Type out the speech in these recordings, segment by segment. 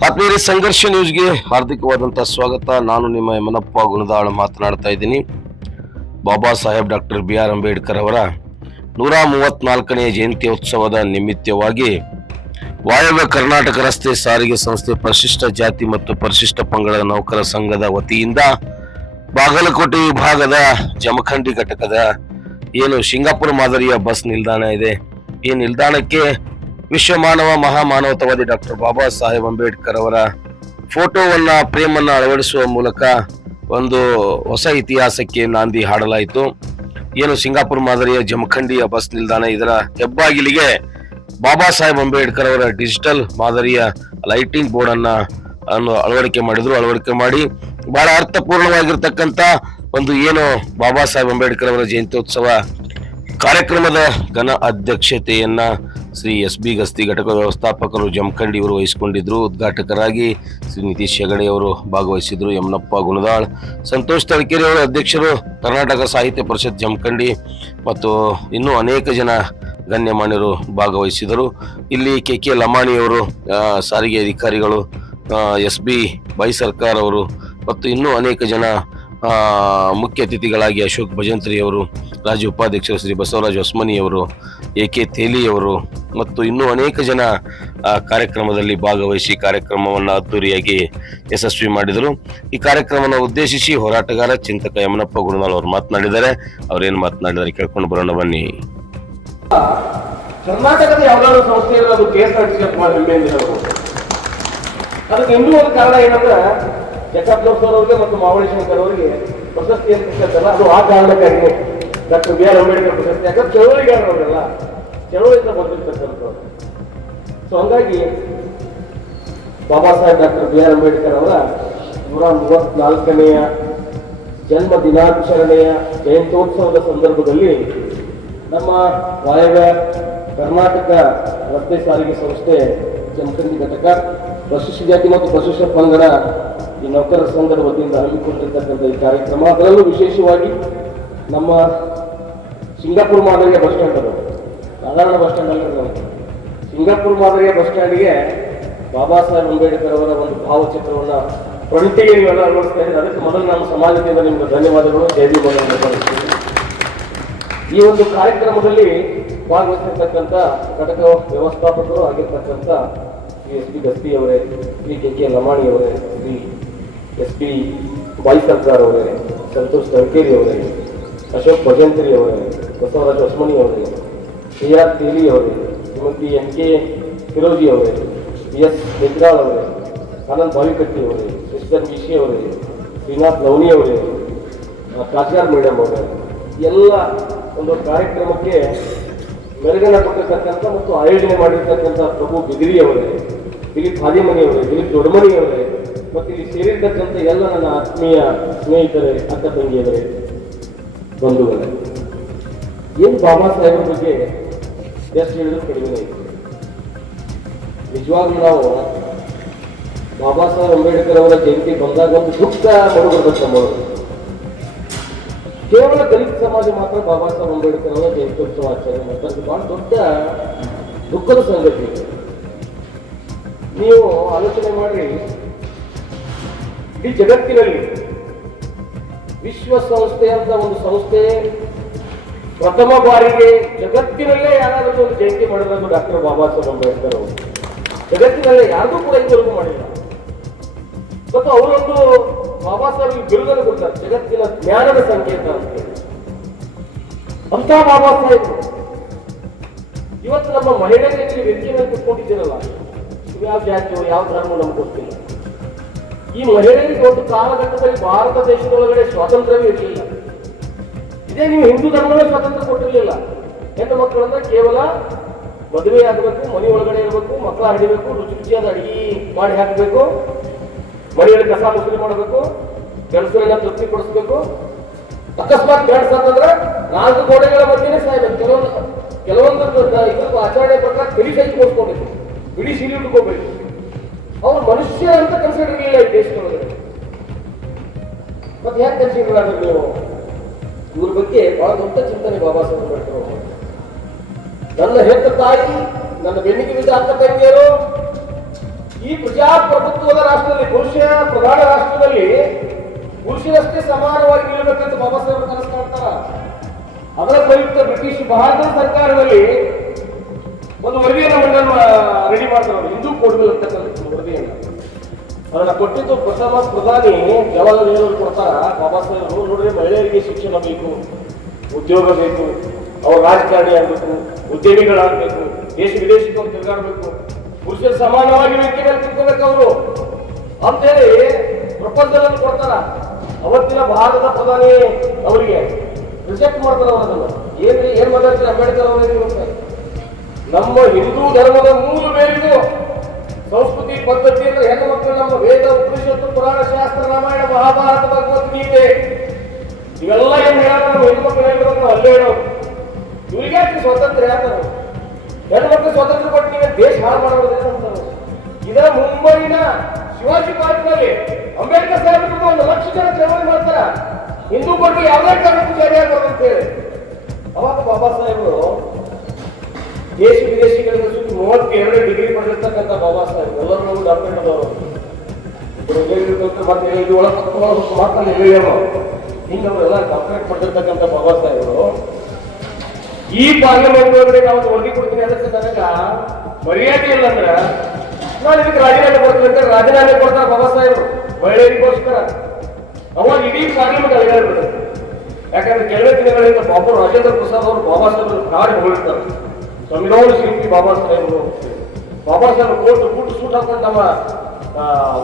ಆತ್ಮೀಯರೇ ಸಂಘರ್ಷ ನ್ಯೂಸ್ಗೆ ಹಾರ್ದಿಕವಾದಂಥ ಸ್ವಾಗತ. ನಾನು ನಿಮ್ಮ ಯಮನಪ್ಪ ಗುಣದಾಳ ಮಾತನಾಡ್ತಾ ಇದ್ದೀನಿ. Baba Saheb doctor B R Ambedkar ಅವರ ನೂರ ಮೂವತ್ನಾಲ್ಕನೇ ಉತ್ಸವದ ನಿಮಿತ್ತವಾಗಿ ವಾಯವ್ಯ ಕರ್ನಾಟಕ ರಸ್ತೆ ಸಾರಿಗೆ ಸಂಸ್ಥೆ ಪರಿಶಿಷ್ಟ ಜಾತಿ ಮತ್ತು ಪರಿಶಿಷ್ಟ ಪಂಗಡ ನೌಕರ ಸಂಘದ ವತಿಯಿಂದ ಬಾಗಲಕೋಟೆ ವಿಭಾಗದ ಜಮಖಂಡಿ ಘಟಕದ ಏನು ಸಿಂಗಾಪುರ ಮಾದರಿಯ ಬಸ್ ನಿಲ್ದಾಣ ಇದೆ. ಈ ನಿಲ್ದಾಣಕ್ಕೆ ವಿಶ್ವ ಮಾನವ ಮಹಾಮಾನವತಾವಾದಿ ಡಾಕ್ಟರ್ ಬಾಬಾ ಸಾಹೇಬ್ ಅಂಬೇಡ್ಕರ್ ಅವರ ಫೋಟೋವನ್ನ ಪ್ರೇಮನ್ನ ಅಳವಡಿಸುವ ಮೂಲಕ ಒಂದು ಹೊಸ ಇತಿಹಾಸಕ್ಕೆ ನಾಂದಿ ಹಾಡಲಾಯಿತು. ಏನು ಸಿಂಗಾಪುರ ಮಾದರಿಯ ಜಮಖಂಡಿಯ ಬಸ್ ನಿಲ್ದಾಣ ಇದರ ಹೆಬ್ಬಾಗಿಲಿಗೆ ಬಾಬಾ ಸಾಹೇಬ್ ಅಂಬೇಡ್ಕರ್ ಅವರ ಡಿಜಿಟಲ್ ಮಾದರಿಯ ಲೈಟಿಂಗ್ ಬೋರ್ಡ್ ಅನ್ನ ಅಳವಡಿಕೆ ಮಾಡಿದ್ರು. ಅಳವಡಿಕೆ ಮಾಡಿ ಬಹಳ ಅರ್ಥಪೂರ್ಣವಾಗಿರ್ತಕ್ಕಂಥ ಒಂದು ಏನು ಬಾಬಾ ಸಾಹೇಬ್ ಅಂಬೇಡ್ಕರ್ ಅವರ ಜಯಂತ್ಯೋತ್ಸವ ಕಾರ್ಯಕ್ರಮದ ಘನ ಅಧ್ಯಕ್ಷತೆಯನ್ನ ಶ್ರೀ ಎಸ್ ಬಿ ಗಸ್ತಿ ಘಟಕ ವ್ಯವಸ್ಥಾಪಕರು ಜಮಖಂಡಿ ಇವರು ವಹಿಸಿಕೊಂಡಿದ್ದರು ಉದ್ಘಾಟಕರಾಗಿ ಶ್ರೀ ನಿತೀಶ್ ಹೆಗಡೆ ಅವರು ಭಾಗವಹಿಸಿದರು. ಯಮನಪ್ಪ ಗುಣದಾಳ್, ಸಂತೋಷ್ ತಳಕೆರೆ ಅವರು ಅಧ್ಯಕ್ಷರು, ಕರ್ನಾಟಕ ಸಾಹಿತ್ಯ ಪರಿಷತ್ ಜಮಖಂಡಿ ಮತ್ತು ಇನ್ನೂ ಅನೇಕ ಜನ ಗಣ್ಯಮಾನ್ಯರು ಭಾಗವಹಿಸಿದರು. ಇಲ್ಲಿ ಕೆ ಕೆ ಲಮಾಣಿಯವರು ಸಾರಿಗೆ ಅಧಿಕಾರಿಗಳು ಎಸ್ ಬಿ ಬೈ ಸರ್ಕಾರ್ ಅವರು ಮತ್ತು ಇನ್ನೂ ಅನೇಕ ಜನ ಮುಖ್ಯ ಅತಿಥಿಗಳಾಗಿ ಅಶೋಕ್ ಭಜಂತ್ರಿ ಅವರು, ರಾಜ್ಯ ಉಪಾಧ್ಯಕ್ಷರು ಶ್ರೀ ಬಸವರಾಜ್ ಹೊಸ್ಮನಿ ಅವರು, ಎ ಕೆ ತೇಲಿ ಅವರು ಮತ್ತು ಇನ್ನೂ ಅನೇಕ ಜನ ಕಾರ್ಯಕ್ರಮದಲ್ಲಿ ಭಾಗವಹಿಸಿ ಕಾರ್ಯಕ್ರಮವನ್ನು ಅದ್ದೂರಿಯಾಗಿ ಯಶಸ್ವಿ ಮಾಡಿದರು. ಈ ಕಾರ್ಯಕ್ರಮವನ್ನು ಉದ್ದೇಶಿಸಿ ಹೋರಾಟಗಾರ ಚಿಂತಕ ಯಮನಪ್ಪ ಗುರುನಾಳ್ ಅವರು ಮಾತನಾಡಿದ್ದಾರೆ. ಅವರೇನು ಮಾತನಾಡಿದ್ದಾರೆ ಕೇಳ್ಕೊಂಡು ಬರೋಣ ಬನ್ನಿ. ಕರ್ನಾಟಕದ ಯಾವ್ದಾದ್ರು ಸಂಸ್ಥೆ ಇರೋದು ಕೆ ಎಸ್ ಆರ್ ಅದಕ್ಕೆ ಇನ್ನೂ ಒಂದು ಕಾರಣ ಏನಂದ್ರೆ ಜಗತ್ ಸರ್ ಅವರಿಗೆ ಮತ್ತು ಮಾವಳಿ ಶಂಕರ್ ಅವರಿಗೆ ಪ್ರಶಸ್ತಿ ಅಂತ ಅದು ಆ ಕಾರಣಕ್ಕಾಗಿ ಡಾಕ್ಟರ್ ಬಿ ಆರ್ ಅಂಬೇಡ್ಕರ್ ಪ್ರಶಸ್ತಿ. ಯಾಕಂದ್ರೆ ಚಳವಳಿಗಾರರವರೆಲ್ಲ ಚಳವಳಿಯಿಂದ ಬಂದಿರ್ತಕ್ಕಂಥವ್ರು. ಸೊ ಹಂಗಾಗಿ Baba Saheb doctor B R Ambedkar ಅವರ ನೂರ ಮೂವತ್ನಾಲ್ಕನೆಯ ಜನ್ಮ ದಿನಾಚರಣೆಯ ಜಯಂತ್ಯೋತ್ಸವದ ಸಂದರ್ಭದಲ್ಲಿ ನಮ್ಮ ವಾಯವ್ಯ ಕರ್ನಾಟಕ ರಸ್ತೆ ಸಾರಿಗೆ ಸಂಸ್ಥೆ ಜಮಖಂಡಿ ಘಟಕ ಪ್ರಶಸ್ತಿ ಜಾತಿ ಮತ್ತು ಪರಿಶಿಷ್ಟ ಪಂಗಡ ಈ ನೌಕರ ಸಂಘದ ವತಿಯಿಂದ ಹಮ್ಮಿಕೊಂಡಿರ್ತಕ್ಕಂಥ ಈ ಕಾರ್ಯಕ್ರಮ, ಅದರಲ್ಲೂ ವಿಶೇಷವಾಗಿ ನಮ್ಮ ಸಿಂಗಾಪುರ್ ಮಾದರಿಯ ಬಸ್ ಸ್ಟ್ಯಾಂಡ್ ಅದು ಸಾಧಾರಣ ಬಸ್ ಸ್ಟ್ಯಾಂಡ್ ಅಲ್ಲ. ಸಿಂಗಾಪುರ್ ಮಾದರಿಯ ಬಸ್ ಸ್ಟ್ಯಾಂಡ್ಗೆ ಬಾಬಾ ಸಾಹೇಬ್ ಅಂಬೇಡ್ಕರ್ ಅವರ ಒಂದು ಭಾವಚಿತ್ರವನ್ನು ಫ್ರಂಟಿಗೆ ನೀವೆಲ್ಲ ಅಳವಡಿಸ್ತಾ ಇದ್ದೀರಿ ಅದಕ್ಕೆ ಮೊದಲು ನಮ್ಮ ಸಮಾಜದಿಂದ ನಿಮಗೆ ಧನ್ಯವಾದಗಳು ಜೈ ಭೀಮ್. ಈ ಒಂದು ಕಾರ್ಯಕ್ರಮದಲ್ಲಿ ಭಾಗವಹಿಸಿರ್ತಕ್ಕಂಥ ಘಟಕ ವ್ಯವಸ್ಥಾಪಕರು ಆಗಿರ್ತಕ್ಕಂಥ ಎಸ್ ಪಿ ಗಸ್ತಿ ಅವರೇ ಶ್ರೀ ಕೆ ಕೆ ಲಮಾಣಿ ಅವರೇ ಶ್ರೀ ಎಸ್ ಪಿ ಬಾಯಿ ಸರ್ಕಾರ್ ಅವರೇ, ಸಂತೋಷ್ ತಳಕೇರಿ ಅವರೇ, ಅಶೋಕ್ ಭಜಂತ್ರಿ ಅವರೇ, ಬಸವರಾಜ್ ಹೊಸಮಣಿ ಅವರೇ ಸಿ ಆರ್ ತೇಲಿ ಅವರೇ, ಶ್ರೀಮತಿ ಎಂ ಕೆ ಫಿರೋಜಿ ಅವರೇ ಬಿ ಎಸ್. ಹೆಗ್ರಾಳ್ ಅವರೇ ಆನಂದ್ ಬಾವಿಕಟ್ಟಿ ಅವರೇ ಸಿಸ್ಟರ್ ಮಿಶಿ ಅವರೇ, ಶ್ರೀನಾಥ್ ಲವಣಿ ಅವರೇ ಕಾಚಾರ್ ಮೇಡಮ್ ಅವರೇ, ಎಲ್ಲ ಒಂದು ಕಾರ್ಯಕ್ರಮಕ್ಕೆ ಮೆರುಗನ್ನ ಕೊಟ್ಟಿರ್ತಕ್ಕಂಥ ಮತ್ತು ಆಯೋಜನೆ ಮಾಡಿರ್ತಕ್ಕಂಥ ಪ್ರಭು ಬಿದಿರಿ ಅವರೇ, ದಿಲೀಪ್ ಹಾದಿಮನಿ ಅವರೇ, ದಿಲೀಪ್ ದೊಡ್ಡಮನಿ ಅವರೇ ಮತ್ತು ಇಲ್ಲಿ ಸೇರಿರ್ತಕ್ಕಂಥ ಎಲ್ಲ ನನ್ನ ಆತ್ಮೀಯ ಸ್ನೇಹಿತರೇ, ಅಕ್ಕ ತಂಗಿಯರೇ, ಬಂಧುಗಳೇ, ಏನು ಬಾಬಾ ಸಾಹೇಬ್ರ ಬಗ್ಗೆ ಎಷ್ಟು ಹೇಳಿದ್ರು ಕಡಿಮೆ ಇದೆ ನಿಜವಾಗ್ಲೂ ನಾವು ಬಾಬಾ ಸಾಹೇಬ್ ಅಂಬೇಡ್ಕರ್ ಅವರ ಜಯಂತಿ ಬಂದಾಗ ಒಂದು ದುಃಖ ನಮ್ಮವರು. ಕೇವಲ ದಲಿತ ಸಮಾಜ ಮಾತ್ರ ಬಾಬಾ ಸಾಹೇಬ್ ಅಂಬೇಡ್ಕರ್ ಅವರ ಜಯಂತ್ಯೋತ್ಸವ ಆಚರಣೆ ಮಾಡ್ತಾರೆ ಬಹಳ ದೊಡ್ಡ ದುಃಖದ ಸಂಗತಿ. ನೀವು ಆಲೋಚನೆ ಮಾಡ್ರಿ ಇಡೀ ಜಗತ್ತಿನಲ್ಲಿ ವಿಶ್ವಸಂಸ್ಥೆ ಅಂತ ಒಂದು ಸಂಸ್ಥೆ ಪ್ರಥಮ ಬಾರಿಗೆ ಜಗತ್ತಿನಲ್ಲೇ ಯಾರಾದರೂ ಒಂದು ಜಯಂತಿ ಮಾಡಿದ್ರು ಡಾಕ್ಟರ್ ಬಾಬಾ ಸಾಹೇಬ್ ಅಂಬೇಡ್ಕರ್ ಅವರು. ಜಗತ್ತಿನಲ್ಲೇ ಯಾರಿಗೂ ಕೂಡ ಇದುವರೆಗೂ ಮಾಡಿಲ್ಲ. ಮತ್ತು ಅವರೊಂದು ಬಾಬಾ ಸಾಹೇಬ್ ಬಿರುದನ್ನು ಕೊಡ್ತಾರೆ, ಜಗತ್ತಿನ ಜ್ಞಾನದ ಸಂಕೇತ ಅಂತ ಅಂತ ಬಾಬಾ ಸಾಹೇಬ್, ಇವತ್ತು ನಮ್ಮ ಮಹಿಳೆಯರಿಗೆ ವ್ಯಕ್ತಿಯನ್ನು ಕುತ್ಕೊಂಡಿದ್ದೀರಲ್ಲ, ಯಾವ ಜಾತಿಯೋ ಯಾವ ಧರ್ಮ ನಮ್ಗೆ ಗೊತ್ತಿಲ್ಲ. ಈ ಮಹಿಳೆಯರಿಗೆ ಒಂದು ಕಾಲಘಟ್ಟದಲ್ಲಿ ಭಾರತ ದೇಶದೊಳಗಡೆ ಸ್ವಾತಂತ್ರ್ಯವೇ ಇರಲಿಲ್ಲ. ಇದೇ ನೀವು ಹಿಂದೂ ಧರ್ಮವೇ ಸ್ವಾತಂತ್ರ್ಯ ಕೊಟ್ಟಿರಲಿಲ್ಲ. ಹೆಣ್ಣು ಮಕ್ಕಳಂದ್ರೆ ಕೇವಲ ಮದುವೆ ಆಗಬೇಕು ಮನೆ ಒಳಗಡೆ ಇರಬೇಕು, ಮಕ್ಕಳ ಹಡಿಬೇಕು ರುಚಿ ರುಚಿಯಾದ ಅಡಿಗೆ ಮಾಡಿ ಹಾಕಬೇಕು, ಮನೆಯಲ್ಲಿ ಕಸ ಮುಸುಲಿ ಮಾಡಬೇಕು ಕೆಲಸಗಳನ್ನ ತೃಪ್ತಿ ಪಡಿಸ್ಬೇಕು. ಅಕಸ್ಮಾತ್ ಅಂತಂದ್ರೆ ನಾಲ್ಕು ಗೋಡೆಗಳ ಮಧ್ಯೆನೇ ಸಾಯ್ಬೇಕು. ಕೆಲವೊಂದು ಕೆಲವೊಂದು ಇದ್ರ ಆಚರಣೆ ಪ್ರಕಾರ ಕಲಿ ಸಹಿತ ಕೊಡ್ಕೊಂಡಿದ್ರು ಇಡೀ ಸೀಲಿ ಉಟ್ಕೋಬೇಕು. ಅವ್ರು ಮನುಷ್ಯ ಅಂತ ಕನ್ಸಿಡರ್ ಇರಲಿಲ್ಲ ಈ ದೇಶದೊಳಗೆ ಮತ್ತೆ ಯಾಕೆ ಕನ್ಸಿಡರ್ ನೀವು? ಇವ್ರ ಬಗ್ಗೆ ಬಹಳ ದೊಡ್ಡ ಚಿಂತನೆ ಬಾಬಾ ಸಾಹೇಬ್ ಅಂಬೇಡ್ಕರ್. ನನ್ನ ಹೆತ್ತ ತಾಯಿ, ನನ್ನ ಬೆನ್ನಿಗೆ ಬಿದ್ದ ಅಕ್ಕ ತಂಗಿಯರು, ಈ ಪ್ರಜಾಪ್ರಭುತ್ವದ ರಾಷ್ಟ್ರದಲ್ಲಿ ಪುರುಷ ಪ್ರಧಾನ ರಾಷ್ಟ್ರದಲ್ಲಿ ಪುರುಷರಷ್ಟೇ ಸಮಾನವಾಗಿ ನಿಲ್ಲಬೇಕಂತ ಬಾಬಾ ಸಾಹೇಬ್ ಕನಸು ಮಾಡ್ತಾರ. ಅದರ ಪ್ರಯುಕ್ತ ಬ್ರಿಟಿಷ್ ಭಾರತ ಸರ್ಕಾರದಲ್ಲಿ ಒಂದು ವರದಿಯನ್ನು ಮಂಡನೆ ರೆಡಿ ಮಾಡ್ತಾರೆ ಹಿಂದೂ ಕೋಡ್ಬಿಲ್ ಅಂತಕ್ಕಂಥ ವರದಿಯನ್ನು. ಅದನ್ನ ಕೊಟ್ಟಿದ್ದು ಪ್ರಥಮ ಪ್ರಧಾನಿ ಜವಾಹರ್ ನೆಹರು ಕೊಡ್ತಾರ. ಬಾಬಾ ಸಾಹೇಬ್ ನೋಡ್ರಿ ಮಹಿಳೆಯರಿಗೆ ಶಿಕ್ಷಣ ಬೇಕು, ಉದ್ಯೋಗ ಬೇಕು, ಅವ್ರ ರಾಜಕಾರಣಿ ಆಗಬೇಕು, ಉದ್ಯಮಿಗಳಾಗಬೇಕು, ದೇಶ ವಿದೇಶಕ್ಕೆ ತಿರುಗಾಡಬೇಕು. ಪುರುಷರು ಸಮಾನವಾಗಿ ವ್ಯಕ್ತಿ ತಿಳ್ಕೋಬೇಕು ಅವರು. ಅಂತೇಳಿ ಪ್ರಪಂಚದಲ್ಲಿ ಕೊಡ್ತಾರ. ಅವತ್ತಿನ ಭಾರತದ ಪ್ರಧಾನಿ ಅವರಿಗೆ. ರಿಜೆಕ್ಟ್ ಮಾಡ್ತಾರೆ ಅವರದನ್ನು ಏನ್ರಿ ಏನ್ ಮಾತಾಡ್ತಾರೆ? ಅಂಬೇಡ್ಕರ್ ಅವರಿಗೆ? ನಮ್ಮ ಹಿಂದೂ ಧರ್ಮದ ಮೂಲ ಬೇರಿದು ಸಂಸ್ಕೃತಿ ಪದ್ಧತಿ ಅಂದ್ರೆ ಹೆಣ್ಣು ಮಕ್ಕಳು ನಮ್ಮ ವೇದ, ಉಪನಿಷತ್ತು, ಪುರಾಣ ಶಾಸ್ತ್ರ, ರಾಮಾಯಣ, ಮಹಾಭಾರತ ಭಗವದ್ಗೀತೆ ಇವೆಲ್ಲ ಏನ್ ಹೇಳ ನಮ್ಮ ಹೆಣ್ಣು ಮಕ್ಕಳು ಹೇಳಿರೋದು ನಾವು ಅಲ್ಲೇ ಹೇಳೋದು. ಇವ್ರಿಗೆ ಸ್ವಾತಂತ್ರ್ಯ ಹೇಳ್ತಾರೆ ಹೆಣ್ಣು ಮಕ್ಕಳು ಸ್ವಾತಂತ್ರ್ಯ ಕೊಟ್ಟು ನೀವೇ ದೇಶ ಹಾಳು ಅಂತಾರೆ. ಇದರ ಮುಂಬೈನ ಶಿವಾಜಿ ಪಾರ್ಕ್ನಲ್ಲಿ ಅಂಬೇಡ್ಕರ್ ಸಾಹೇಬ್ ಒಂದು ಲಕ್ಷ ಜನ ಚಳವಳಿ ಮಾಡ್ತಾರ. ಹಿಂದೂ ಕೊಟ್ಟು ಯಾವುದೇ ಕಾರಣಕ್ಕೂ ಜಾರಿ ಅಂತ ಹೇಳಿ. ಅವಾಗ ಬಾಬಾ ಸಾಹೇಬರು ದೇಶ ವಿದೇಶಗಳಿಗೆ ಸುತ್ತ ಮೂವತ್ತೆರಡು ಡಿಗ್ರಿ ಪಡೆದಿರ್ತಕ್ಕಂಥ ಬಾಬಾ ಸಾಹೇಬ್, ಎಲ್ಲರೂ ನಾವು ಡಾಕ್ಟರೇಟ್ ಅದವರು ಒಳಗೆ ಮಾತಲ್ಲಿ ಹೇಳಿರೋ ಹಿಂಗೆ ಅವರೆಲ್ಲ ಡಾಕ್ಟರೇಟ್ ಪಡೆದಿರ್ತಕ್ಕಂಥ ಬಾಬಾ ಸಾಹೇಬರು. ಈ ಪಾರ್ಲಿಮೆಂಟ್ ನಾವು ಒಳಗೆ ಕೊಡ್ತೀನಿ ಅದಕ್ಕೆ ನನಗ ಮರ್ಯಾದೆ ಇಲ್ಲ ಅಂದ್ರೆ ನಾನು ಇದಕ್ಕೆ ರಾಜೀನಾಮೆ ಕೊಡ್ತೀನಿ ಅಂತ ರಾಜೀನಾಮೆ ಕೊಡ್ತಾರೆ ಬಾಬಾ ಸಾಹೇಬರು, ಮಹಿಳೆಯರಿಗೋಸ್ಕರ. ಅವಾಗ ಇಡೀ ಪಾರ್ಲಿಮೆಂಟ್ ಅಲ್ಲಿಗೆ ಯಾಕಂದ್ರೆ ಕೆಲವೇ ದಿನಗಳಿಂದ ಬಾಬು ರಾಜೇಂದ್ರ ಪ್ರಸಾದ್ ಅವರು ಬಾಬಾ ಸಾಹೇಬ್ ಕಾಡು ಹೋಗಿರ್ತಾರೆ. ಸಂವಿಧಾನ ಶಿಲ್ಪಿ ಬಾಬಾ ಸಾಹೇಬರು Baba Saheb coat boot suit ಹಾಕೊಂಡು ನಮ್ಮ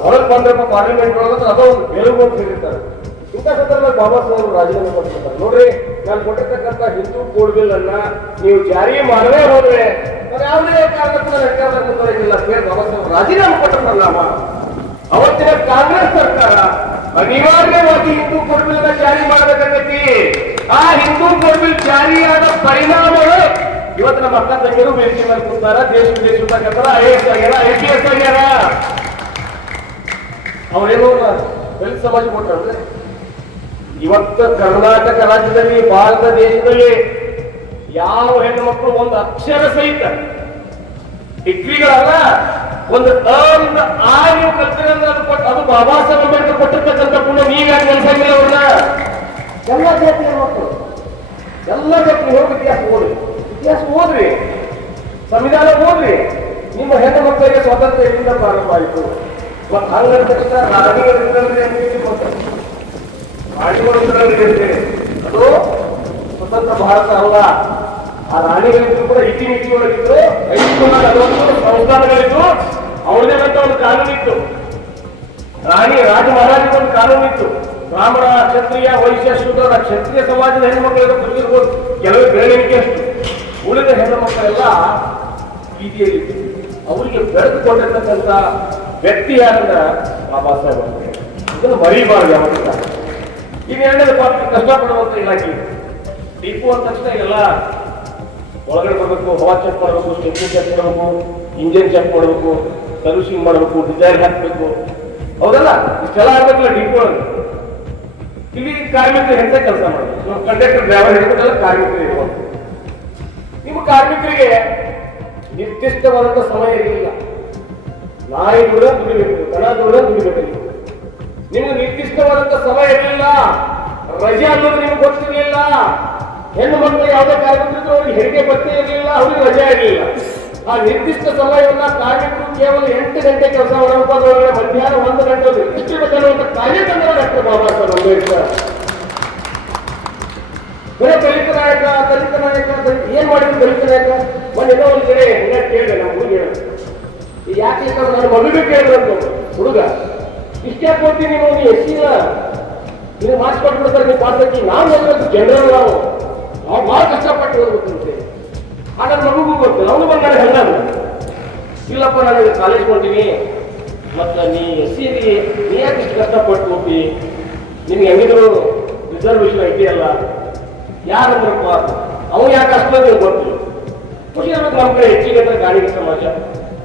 ಹೊರಗೆ ಬಂದ್ರಪ್ಪ ಪಾರ್ಲಿಮೆಂಟ್ ಒಳಗೆ ಅದೋ ಒಂದು ಬೇರೆ ಅಂತ ಹೇಳಿರ್ತಾರೆ. ಇಂಥ ಸಂದರ್ಭದಲ್ಲಿ ಬಾಬಾ ಸಾಹೇಬ್ ರಾಜೀನಾಮೆ ಕೊಟ್ಟಿರ್ತಾರೆ. ನೋಡ್ರಿ, ನಾನು ಕೊಟ್ಟಿರ್ತಕ್ಕಂಥ ಹಿಂದೂ ಕೋಡ್ ಬಿಲ್ ಅನ್ನ ನೀವು ಜಾರಿ ಮಾಡದೇ ಹೋದ್ರೆ ಯಾವುದೇ ಕಾರಣಕ್ಕೂ ಮುಂದುವರಿಯಿಲ್ಲ ಅಂತ ಹೇಳಿ ಬಾಬಾ ಸಾಹೇಬ್ ರಾಜೀನಾಮೆ ಕೊಟ್ಟಿರ್ತಾರಲ್ಲ ಅವತ್ತಿನ ಕಾಂಗ್ರೆಸ್ ಸರ್ಕಾರ ಅನಿವಾರ್ಯವಾಗಿ ಹಿಂದೂ ಕೋಡ್ ಬಿಲ್ ಜಾರಿ ಮಾಡಬೇಕಾಗತ್ತಿ. ಆ ಹಿಂದೂ ಕೋಡ್ ಬಿಲ್ ಜಾರಿಯಾದ ಪರಿಣಾಮಗಳು ಇವತ್ತು ನಮ್ಮ ಅಕ್ಕ ತಂಗಿಯರು ವೇದಿಕೆ ಮೇಲೆ ಕೂತಾರ ದೇಶ ವಿದೇಶ ಆಗ್ಯಾರ ಐ ಪಿ ಎಸ್ ಅವ್ರೇನು ದಲಿತ ಸಮಾಜ ಇವತ್ತು ಕರ್ನಾಟಕ ರಾಜ್ಯದಲ್ಲಿ ಭಾರತ ದೇಶದಲ್ಲಿ ಯಾವ ಹೆಣ್ಣು ಮಕ್ಕಳು ಒಂದು ಅಕ್ಷರ ಸಹಿತ ಡಿಗ್ರಿಗಳಲ್ಲ, ಒಂದು ಅ ಆಯು ನೀವು ಕಲ್ತಿರ ಅದು ಕೊಟ್ಟು ಅದು ಬಾಬಾ ಸಾಹೇಬ್ ಅಂಬೇಡ್ಕರ್ ಕೊಟ್ಟಿರ್ತಕ್ಕಂಥ ಪುಣ್ಯ ನೀವ್ಯಾಕೆ ನೆನ್ಸಂಗಿಲ್ಲ ಅವ್ರನ್ನ. ಎಲ್ಲ ಜಾತಿಯ ಮಕ್ಕಳು ಎಲ್ಲ ಜಾತಿ ಹೋಗಿ ಇತಿಹಾಸ ಓದ್ರಿ ಇತಿಹಾಸ ಓದ್ರಿ. ಸಂವಿಧಾನ ಓದ್ರಿ. ನಿಮ್ಮ ಹೆಣ್ಣು ಮಕ್ಕಳಿಗೆ ಸ್ವಾತಂತ್ರ್ಯ ಎಲ್ಲಿಂದ ಪ್ರಾರಂಭ ಆಯಿತು. ಮತ್ತು ಹಂಗಂದ ತಕ್ಷಣ ರಾಣಿಗಳಿಂದಲೇ ಅಂತ ಹೇಳಿ ಗೊತ್ತು. ರಾಣಿಗಳಿಂದಲೇ ಇದೆ. ಅದು ಸ್ವತಂತ್ರ ಭಾರತ ಅಲ್ಲ. ಆ ರಾಣಿಗಳಿದ್ರು ಕೂಡ ಇತಿ ಒಳಗಿದ್ರು ಐದುನೂರ ನಲವತ್ತು ಸಂಸ್ಥಾನಗಳಿದ್ದು ಅವ್ರದೇ ಅಂತ ಒಂದು ಕಾನೂನು ಇತ್ತು. ರಾಣಿ ರಾಜ ಮಹಾರಾಜರ ಒಂದು ಕಾನೂನು ಇತ್ತು. ಬ್ರಾಹ್ಮಣ ಕ್ಷತ್ರಿಯ, ವೈಶ್ಯ ಶೂದ್ರ ಕ್ಷತ್ರಿಯ ಸಮಾಜದ ಹೆಣ್ಣು ಮಕ್ಕಳಿಗೆ ಕೆಲವು ಬೆಳವಣಿಗೆ ಅಷ್ಟು. ಉಳಿದ ಹೆಣ್ಣು ಮಕ್ಕಳೆಲ್ಲ ಬೀದಿಯಲ್ಲಿ ಅವರಿಗೆ ಬೆಳೆದುಕೊಂಡಿರ್ತಕ್ಕಂಥ ವ್ಯಕ್ತಿ ಯಾರಂದ್ರ ಬಾಬಾ ಸಾಹೇಬ್. ಇದನ್ನು ಮರಿಬಾರ್ದು ಯಾವಾಗ ಈಗ ಎರಡನೇ ಪಾತ್ರ ಕಷ್ಟಪಡುವಂತ ಇಲಾಖೆ. ಟಿಪ್ಪು ಅಂದ ತಕ್ಷಣ ಎಲ್ಲ ಒಳಗಡೆ ಬರಬೇಕು, ಹವಾ ಚೆಕ್ ಮಾಡಬೇಕು ಸ್ಟೆಪ್ ಚೆಕ್ ಮಾಡಬೇಕು ಇಂಜಿನ್ ಚೆಕ್ ಮಾಡಬೇಕು ಸರ್ವಿಸಿಂಗ್ ಮಾಡಬೇಕು ಡಿಸೈನ್ ಹಾಕಬೇಕು. ಹೌದಲ್ಲ? ಇಷ್ಟೆಲ್ಲ ಆಗ್ಬೇಕಲ್ಲ ಡಿಪೋ ಒಳಗೆ. ಇಲ್ಲಿ ಕಾರ್ಮಿಕರು ಹೆಂಗೆ ಕೆಲಸ ಮಾಡಬೇಕು? ಕಂಡಕ್ಟರ್ ಡ್ರೈವರ್ ಹಿಡಿದ್ಬಿಟ್ಟೆಲ್ಲ ಕಾರ್ಮಿಕರು ನಿಮ್ಮ ಕಾರ್ಮಿಕರಿಗೆ ನಿರ್ದಿಷ್ಟವಾದಂಥ ಸಮಯ ಇರಲಿಲ್ಲ. ನಾಯಿ ದೂರ ದುಡಿಬೇಕು ಕಣ ದೂರ ದುಡಿಬೇಕು. ನಿಮ್ಗೆ ನಿರ್ದಿಷ್ಟವಾದಂತ ಸಮಯ ಇರಲಿಲ್ಲ. ರಜೆ ಅನ್ನೋದು ನಿಮ್ಗೆ ಗೊತ್ತಿರಲಿಲ್ಲ. ಹೆಣ್ಣು ಮಕ್ಕಳು ಯಾವುದೇ ಕಾರ್ಮಿಕರಿದ್ರು ಅವ್ರಿಗೆ ಹೆರಿಗೆ ಭತ್ಯೆ ಇರಲಿಲ್ಲ, ಅವ್ರಿಗೆ ರಜೆ ಇರಲಿಲ್ಲ. ಆ ನಿರ್ದಿಷ್ಟ ಸಮಯವನ್ನ ಕಾರ್ಮಿಕರು ಕೇವಲ ಎಂಟು ಗಂಟೆ ಕೆಲಸ ಮಾಡುವ ಮಧ್ಯಾಹ್ನ ಒಂದು ಗಂಟೆ ಅನ್ನುವಂಥ ಕಾರ್ಯಕ್ರಮ ಡಾಕ್ಟರ್ ಬಾಬಾ ಸಾಹೇಬ್ ಅಂಬೇಡ್ಕರ್ ಬರೀ ದಲಿತ ನಾಯಕ ದಲಿತ ನಾಯಕ ಏನ್ ಮಾಡಿದ್ರು ದಲಿತ ನಾಯಕ? ಒಂದ್ ಏನೋ ಒಂದು ಕಡೆ ಹಿಂಗ ಕೇಳಿದೆ ನಮ್ಮ ಹುಡುಗ ಯಾಕೆ ಯಾಕಂದ್ರೆ ನನ್ನ ಮಗುಗೆ ಕೇಳಿದ್ರು ಹುಡುಗ, ಇಷ್ಟೇ ಕೊಡ್ತೀನಿ ನೀವು ನೀವು ಎಷ್ಟಿಲ್ಲ ನೀವು ಮಾರ್ಕ್ಸ್ ಕೊಟ್ಬಿಡ್ತಾರೆ ನೀವು ಹಾಕಿ ನಾವು ಹೋಗ್ಬೇಕು ಜನರಲ್ ನಾವು ನಾವು ಭಾಳ ಕಷ್ಟಪಟ್ಟು ಹೋಗ್ಬೇಕಂತೆ ಆ ನನ್ನ ಮಗುಗೂ ಗೊತ್ತು, ಅವನು ಬಂದ ಹೆಣ್ಣು ಇಲ್ಲಪ್ಪ, ನಾನು ಕಾಲೇಜ್ ಕೊಡ್ತೀನಿ ಮತ್ತು ನೀ ಎಸ್ ಸಿ ನೀ ಯಾಕೆ ಇಷ್ಟು ಕಷ್ಟಪಟ್ಟು ಹೋಗಿ ನಿನ್ಗೆ ಹೆಂಗಿದ್ರು ರಿಸರ್ವೇಶನ್ ಇದೆಯಲ್ಲ ಬರಬಾರ್ದು? ಅವ್ನು ಯಾಕೆ ಅಷ್ಟು ಗೊತ್ತಿಲ್ಲ ಖುಷಿ ಇರ್ಬೇಕು ನಮ್ಮ ಕಡೆ ಹೆಚ್ಚಿಗೆ ಗಾಡಿಗೆ ಸಮಾಜ,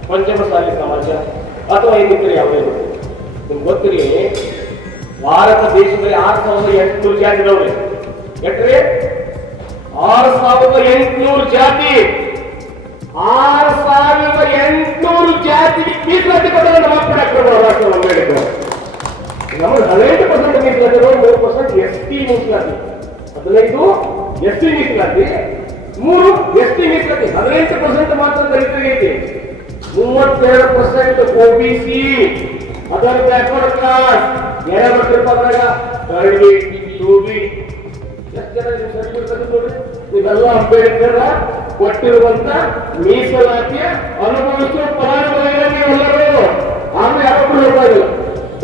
ಪಂಚಮಸಾಲಿ ಸಮಾಜ, ಅಥವಾ ಇನ್ನಿತರೆ ಯಾವುದೇ. ನಿಮ್ಗೆ ಗೊತ್ತಿರಲಿ ಭಾರತ ದೇಶದಲ್ಲಿ ಆರು ಸಾವಿರದ ಎಂಟುನೂರು ಜಾತಿ ಇದಾವ್ರಿ ಎಟ್ರಿ? ಆರು ಸಾವಿರದ ಎಂಟುನೂರು ಜಾತಿ. ಆರು ಸಾವಿರದ ಎಂಟುನೂರು ಜಾತಿಗೆ ಮೀಸಲಾತಿ ಕೊಟ್ಟರೆ ನಮ್ಮ ರಾಷ್ಟ್ರ ನಮ್ಮ ಹೇಳಿದ್ರು. ನಮಗೆ ಹದಿನೈದು ಪರ್ಸೆಂಟ್ ಮೀಸಲಾತಿ ಮೂರು ಪರ್ಸೆಂಟ್ ಎಸ್ ಟಿ ಮೀಸಲಾತಿ. ಹದಿನೈದು ಎಸ್ ಟಿ ಮೀಸಲಾತಿ ಮೂರು ಎಸ್ ಟಿ ಮೀಸಲಾತಿ ಹದಿನೆಂಟು ಪರ್ಸೆಂಟ್ ಮಾತ್ರ ದಲಿತರಿಗೆ ಐತಿ. ಮೂವತ್ತೆರಡು percent OBC other backward class ಏನೇ ಬರ್ತಿರಪ್ಪ ಅದ್ರಾಗ? ಥರ್ಡ್ ಬಿ ಟೂ ಬಿ ಎಷ್ಟು ನೀವೆಲ್ಲ ಅಂಬೇಡ್ಕರ್ ಕೊಟ್ಟಿರುವಂತ ಮೀಸಲಾತಿಯ ಅನುಭವಿಸುವ ಫಲಾನುಭವಿಗಳು ಎಲ್ಲರೂ. ಆಮೇಲೆ ಯಾರು ಹೇಳ್ತಾ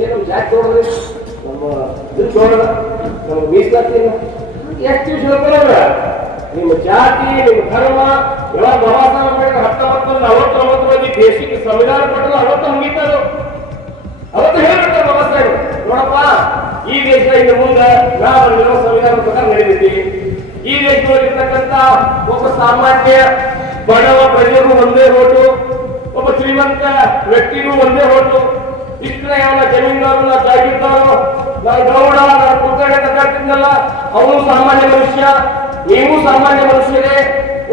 ಏನು ಜಾತಿ ನೋಡಿದ್ರಿ ನಮ್ಮ ಇದು ನೋಡೋಣ ನಮ್ಮ ಮೀಸಲಾತಿ ಎಷ್ಟು ವಿಷಯ ನಿಮ್ಮ ಜಾತಿ, ನಿಮ್ಮ ಧರ್ಮ ಇವಾಗ ಬಾಬಾ ಸಾಹೇಬ್ ಅಂಬೇಡ್ಕರ್ ದೇಶಕ್ಕೆ ಸಂವಿಧಾನ ಕೊಟ್ಟರು, ಅವತ್ತು ಮುಗಿತರು ಅವತ್ತು ನೋಡಪ್ಪ, ಈ ದೇಶ ಇನ್ನು ಮುಂದೆ ನಾವು ಸಂವಿಧಾನ ಪ್ರಕಾರ ನಡೆದಿದ್ದೀವಿ ಈ ದೇಶದಲ್ಲಿರ್ತಕ್ಕಂಥ ಒಬ್ಬ ಸಾಮಾನ್ಯ ಬಡವ ಪ್ರಜೆಗೂ ಒಂದೇ ಓಟು, ಒಬ್ಬ ಶ್ರೀಮಂತ ವ್ಯಕ್ತಿಗೂ ಒಂದೇ ಓಟು. ಇಷ್ಟನೇ ಅವನ ಜಮೀನ್ದಾರು ನಾ ಜಾಗೀರ್ದಾರು ನಾನು ಗೌಡ ನಾನು ಕುಕ್ಕಡೆ ತಗೊಳ್ತಿದ್ನಲ್ಲ ಅವನು ಸಾಮಾನ್ಯ ಮನುಷ್ಯ, ನೀವು ಸಾಮಾನ್ಯ ಮನುಷ್ಯರೇ.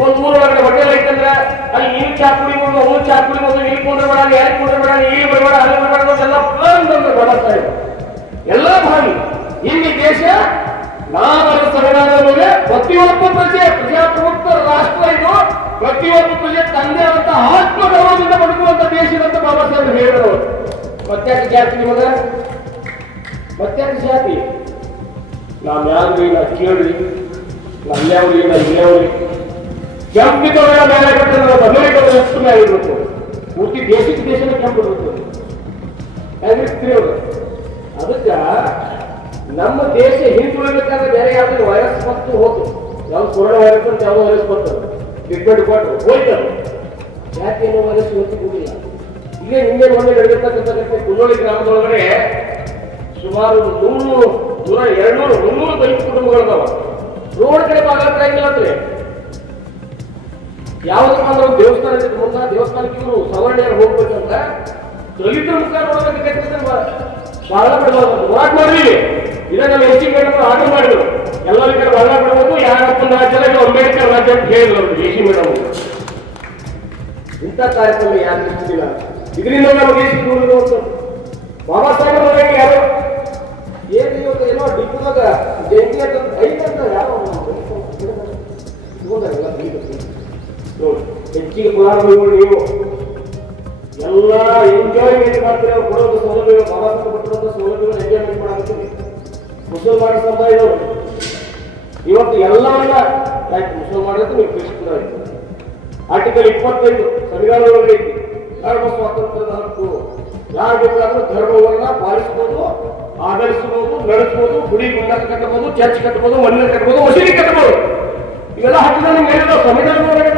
ಒಂದು ಮೂರು ಒಳಗಡೆ ಹೋಟೆಲ್ ಐತಂದ್ರೆ, ಅಲ್ಲಿ ನೀವು ಚಾ ಕುಡಿಬೋದು ಅವನು ಚಾ ಕುಡಿಬೋದು ಇಲ್ಲಿ ಕುಂಡ್ರಬೇಡ ಯಾರು ಯಾರಿಗೆ ಕುಂಡ್ರಬೇಡ ಇಲ್ಲಿ ಬರಬೇಡ ಅಲ್ಲಿ ಬರಬೇಡ ಎಲ್ಲ ಪ್ಲಾನ್ ಬಾಬಾ ಸಾಹೇಬ್ ಎಲ್ಲ ಇಲ್ಲಿ ದೇಶ ನಾವರ ಸಂವಿಧಾನದ ಮೇಲೆ ಪ್ರತಿಯೊಬ್ಬ ಪ್ರಜೆ, ಪ್ರಜಾಪ್ರಭುತ್ವ ರಾಷ್ಟ್ರ ಇದು ಪ್ರತಿಯೊಬ್ಬ ಪ್ರಜೆ ತಂದೆ ಅಂತ ಆತ್ಮ ಗೌರವದಿಂದ ಬದುಕುವಂತ ದೇಶ ಅಂತ ಬಾಬಾ ಸಾಹೇಬ್ ಹೇಳಿದರು. ಮತ್ತ್ಯಾಕೆ ಜಾತಿ ನಿಮಗ ಮತ್ತ್ಯಾಕೆ ಜಾತಿ? ನಾವ್ ಯಾರು ಕೇಳಿ. ಕೇಳ್ರಿ ಇಲ್ಲ ನಾ ಇಲ್ಯಾವ್ರಿ ಕೆಂಪಿದವರ ಮೇಲೆ ಬಿಟ್ಟರೆ ಅಮೆರಿಕದ ಎಷ್ಟು ಮೇಲೆ ಇರಬೇಕು? ಪೂರ್ತಿ ದೇಶಕ್ಕೆ ದೇಶನೇ ಕೆಂಪು ಇರುತ್ತೆ. ಹೆಂಗಿರ್ತೀರಿ ಅದಕ್ಕೆ ನಮ್ಮ ದೇಶ ಹಿಂದುಳಿಬೇಕಾದ್ರೆ ಬೇರೆ ಯಾವ್ದು ವೈರಸ್ ಮತ್ತು ಹೋತು. ಯಾವ್ದು ಕೊರೋನಾ ವೈರಸ್ ಅಂತ ಯಾವ್ದು ವೈರಸ್ ಬರ್ತದೆ ಡಿಪೆಂಡ್ ಕೊಟ್ಟು ಹೋಯ್ತಲ್ಲ ಯಾಕೆ ವೈರಸ್ ಇವತ್ತು ಹೋಗಿಲ್ಲ ಇಲ್ಲೇ ಹಿಂದೆ ಮೊನ್ನೆ ನಡೆದಿರ್ತಕ್ಕಂಥ ಕುಲ್ಲೋಳಿ ಗ್ರಾಮದೊಳಗಡೆ ಸುಮಾರು ನೂರು ನೂರ ಎರಡ್ನೂರು, ಮುನ್ನೂರು ದಲಿತ ಕುಟುಂಬಗಳದಾವ. ರೋಡ್ ಕಡೆ ಯಾವ್ದಪ್ಪ ಅಂದ್ರೆ ಒಂದು ದೇವಸ್ಥಾನ ಮುನ್ನ ದೇವಸ್ಥಾನಕ್ಕೆ ಇವರು ಸವರ್ಣಿಯರು ಹೋಗ್ಬೇಕಂತ ದಲಿತರ ಮುಖ ನೋಡಬೇಕಂತ ಬಹಳ ಹೋರಾಟ ಇದನ್ನ ನಮ್ಮ ಸಿ ಮೇಡಮ್ ಆರ್ಡರ್ ಮಾಡಿದ್ರು. ಎಲ್ಲರ ಕಡೆ ಬಹಳ ಬಿಡಬೇಕು. ಯಾರು ರಾಜ್ಯ ಇದು ಅಂಬೇಡ್ಕರ್ ರಾಜ್ಯ ಅಂತ ಹೇಳಿದ್ರು ಅವ್ರು ಸಿ ಮೇಡಮ್ ಇಂಥ ಕಾರ್ಯಕ್ರಮ ಯಾರು ಇಷ್ಟಿಲ್ಲ ಇದರಿಂದ ದೇಶ ಬಾಬಾ ಸಾಹೇಬ್ ಯಾರು ಏನು ಇವತ್ತು ಏನೋ ಡಿಪ್ಪುದಾಗ ಜಯಂತಿ ಅಂತ ಐತೆ ಯಾವ ಹೆಚ್ಚಿಗೆ ಫಲಾನುಭವಿಗಳು ನೀವು. ಎಲ್ಲ ಎಂಜಾಯ್ಮೆಂಟ್ ಮಾಡ್ತೀರಿ? ಅವ್ರು ಕೊಡೋದು ಸೌಲಭ್ಯಗಳು ಸಾಹೇಬ್ ಕೊಟ್ಟಿರೋದು ಸೌಲಭ್ಯಗಳು ಎಂಜಾಯ್ಮೆಂಟ್ ಮಾಡಾಕತ್ತೀವಿ ಮುಸಲ್ಮಾನ ಸಮುದಾಯದವರು ಇವತ್ತು ಎಲ್ಲವನ್ನ, ಯಾಕೆ ಮುಸಲ್ಮಾನ ನೀವು ಆಯ್ತು. ಆರ್ಟಿಕಲ್ ಇಪ್ಪತ್ತೈದು ಸಂವಿಧಾನದೊಳಗೆ ಐತಿ ಧರ್ಮ ಸ್ವಾತಂತ್ರ್ಯದ ಹಕ್ಕು. ಯಾರು ಬೇಕಾದ್ರೂ ಧರ್ಮವನ್ನ ಪಾಲಿಸಬಹುದು ಆಧರಿಸಬಹುದು, ನಡೆಸಬಹುದು, ಗುಡಿ ಗುಂಡಾರ ಕಟ್ಟಬಹುದು, ಚರ್ಚ್ ಕಟ್ಟಬಹುದು, ಮಂದಿರ ಕಟ್ಟಬಹುದು, ಮಸೀದಿ ಕಟ್ಟಬಹುದು. ಇವೆಲ್ಲ ಹಕ್ಕುಗಳು ನಿಮ್ಗೆ ಹೇಳಿದಾವ ಸಂವಿಧಾನದೊಳಗೆ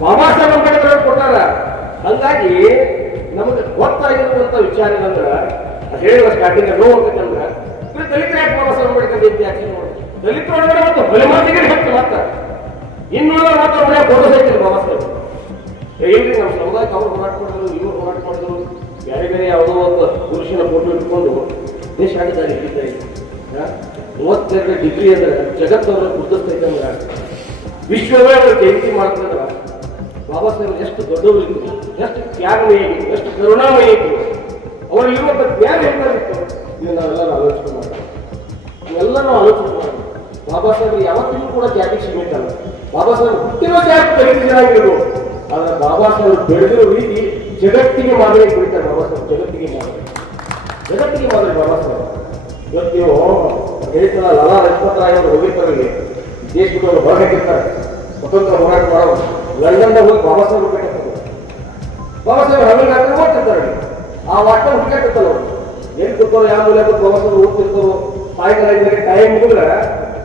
ಬಾಬಾ ಸಾಹೇಬ್ ಅಂಬೇಡ್ಕರ್ ಅವ್ರು ಕೊಟ್ಟಾರ. ಹಂಗಾಗಿ ನಮಗೆ ಗೊತ್ತಾಗಿರುವಂತ ವಿಚಾರ ಏನಂದ್ರ ಹೇಳುವ ಸ್ಟಾರ್ಟಿಂಗ್ ಆಗ್ತೈತಂದ್ರ ಇವ್ರು ದಲಿತರ ಯಾಕೆ ಬಾಬಾ ಸಾಹೇಬ್ ಅಂಬೇಡ್ಕರ್ ಜಯಂತಿ ಯಾಕೆ ನೋಡಿ. ದಲಿತರೊಳಗಡೆ ಮತ್ತು ಬಲೆ ಹೆಚ್ಚು ಮಾತ್ರ. ಇನ್ನೂರ ಮಾತ್ರ ಫೋಟೋ ಸಹಿತ ಬಾಬಾ ಸಾಹೇಬ್ ಏನ್ರಿ ನಮ್ಮ ಸಮುದಾಯಕ್ಕೆ ಅವ್ರು ಹೋರಾಟ ಮಾಡಿದ್ರು, ಇವ್ರು ಹೋರಾಟ ಮಾಡಿದ್ರು. ಬೇರೆ ಬೇರೆ ಯಾವುದೋ ಒಬ್ಬ ಪುರುಷನ ಫೋಟೋ ಇಟ್ಕೊಂಡು ದೇಶ ಇಲ್ಲಿದ್ದಾರೆ ಮೂವತ್ತೆರಡು ಡಿಗ್ರಿ ಅಂದ್ರೆ ಜಗತ್ತವರ ಗುರುತಿಸ್ತೈತೆ ಅಂದ್ರೆ ವಿಶ್ವವೇ ಅವ್ರ ಜಯಂತಿ ಮಾಡ್ತಿದ್ರ ಬಾಬಾ ಸಾಹೇಬ್ ಎಷ್ಟು ದೊಡ್ಡವರು ಇದ್ರು. ಎಷ್ಟು ತ್ಯಾಗಮಯ ಇದ್ರು. ಎಷ್ಟು ಕರುಣಾಮಯ ಇದ್ರು. ಇರುವಂತ ತ್ಯಾಗ ಇತ್ತು ಇದು ನಾವೆಲ್ಲರೂ ಆಲೋಚನೆ ಮಾಡೋಣ ಎಲ್ಲರೂ ಆಲೋಚನೆ ಮಾಡೋಣ ಬಾಬಾ ಸಾಹೇಬ್ ಯಾವತ್ತಿಗೂ ಕೂಡ ಜಾತಿ ಸೀಮಿತ ಅಲ್ಲ ಬಾಬಾ ಸಾಹೇಬ್ ಹುಟ್ಟಿರೋ ಜಾತಿ ಪರಿಚಿತರಾಗಿರೋದು ಆದ್ರೆ ಬಾಬಾ ಸಾಹೇಬ್ ಬೆಳೆದಿರೋ ರೀತಿ ಜಗತ್ತಿಗೆ ಮಾದರಿ ಕುರಿತಾರೆ ಬಾಬಾ ಸಾಹೇಬ್, ಜಗತ್ತಿಗೆ ಮಾದರಿ. ಜಗತ್ತಿಗೆ ಮಾದರಿ ಬಾಬಾ ಸಾಹೇಬ್. ಇವತ್ತು ನೀವು ಹೇಳ್ತಾರ ಲಲಾ ಲಜಪತ್ ರಾಯ್ ಅವರು ಹೋಗಿರ್ತಾರೆ ದೇಶ ಬಿಟ್ಟು ಸ್ವತಂತ್ರ ಹೋರಾಟ ಮಾಡೋ ಲಂಡನ್ದಾಗ ಹೋಗಿ ಬಾಬಾ ಸಾಹೇಬ್ ಬೇಕಾಗ್ತದೆ ಬಾಬಾ ಸಾಹೇಬ್ ಹಳ್ಳಿ ಹಾಕಿ ಓದ್ತಿರ್ತಾರೆ ಆ ವಾಟ ಹುಡುಕಾಡ್ತಿರ್ತಾರೆ ಅವರು. ಏನು ಕೂತಾರೋ ಯಾವ ಕೂತ್ ಬಾಬಾ ಸಾಹೇಬ್ ಓದ್ತಿರ್ತಾರೋ ಸಾಯಂಕಾಲ ಟೈಮ್ ಮುಗಿದ್ರೆ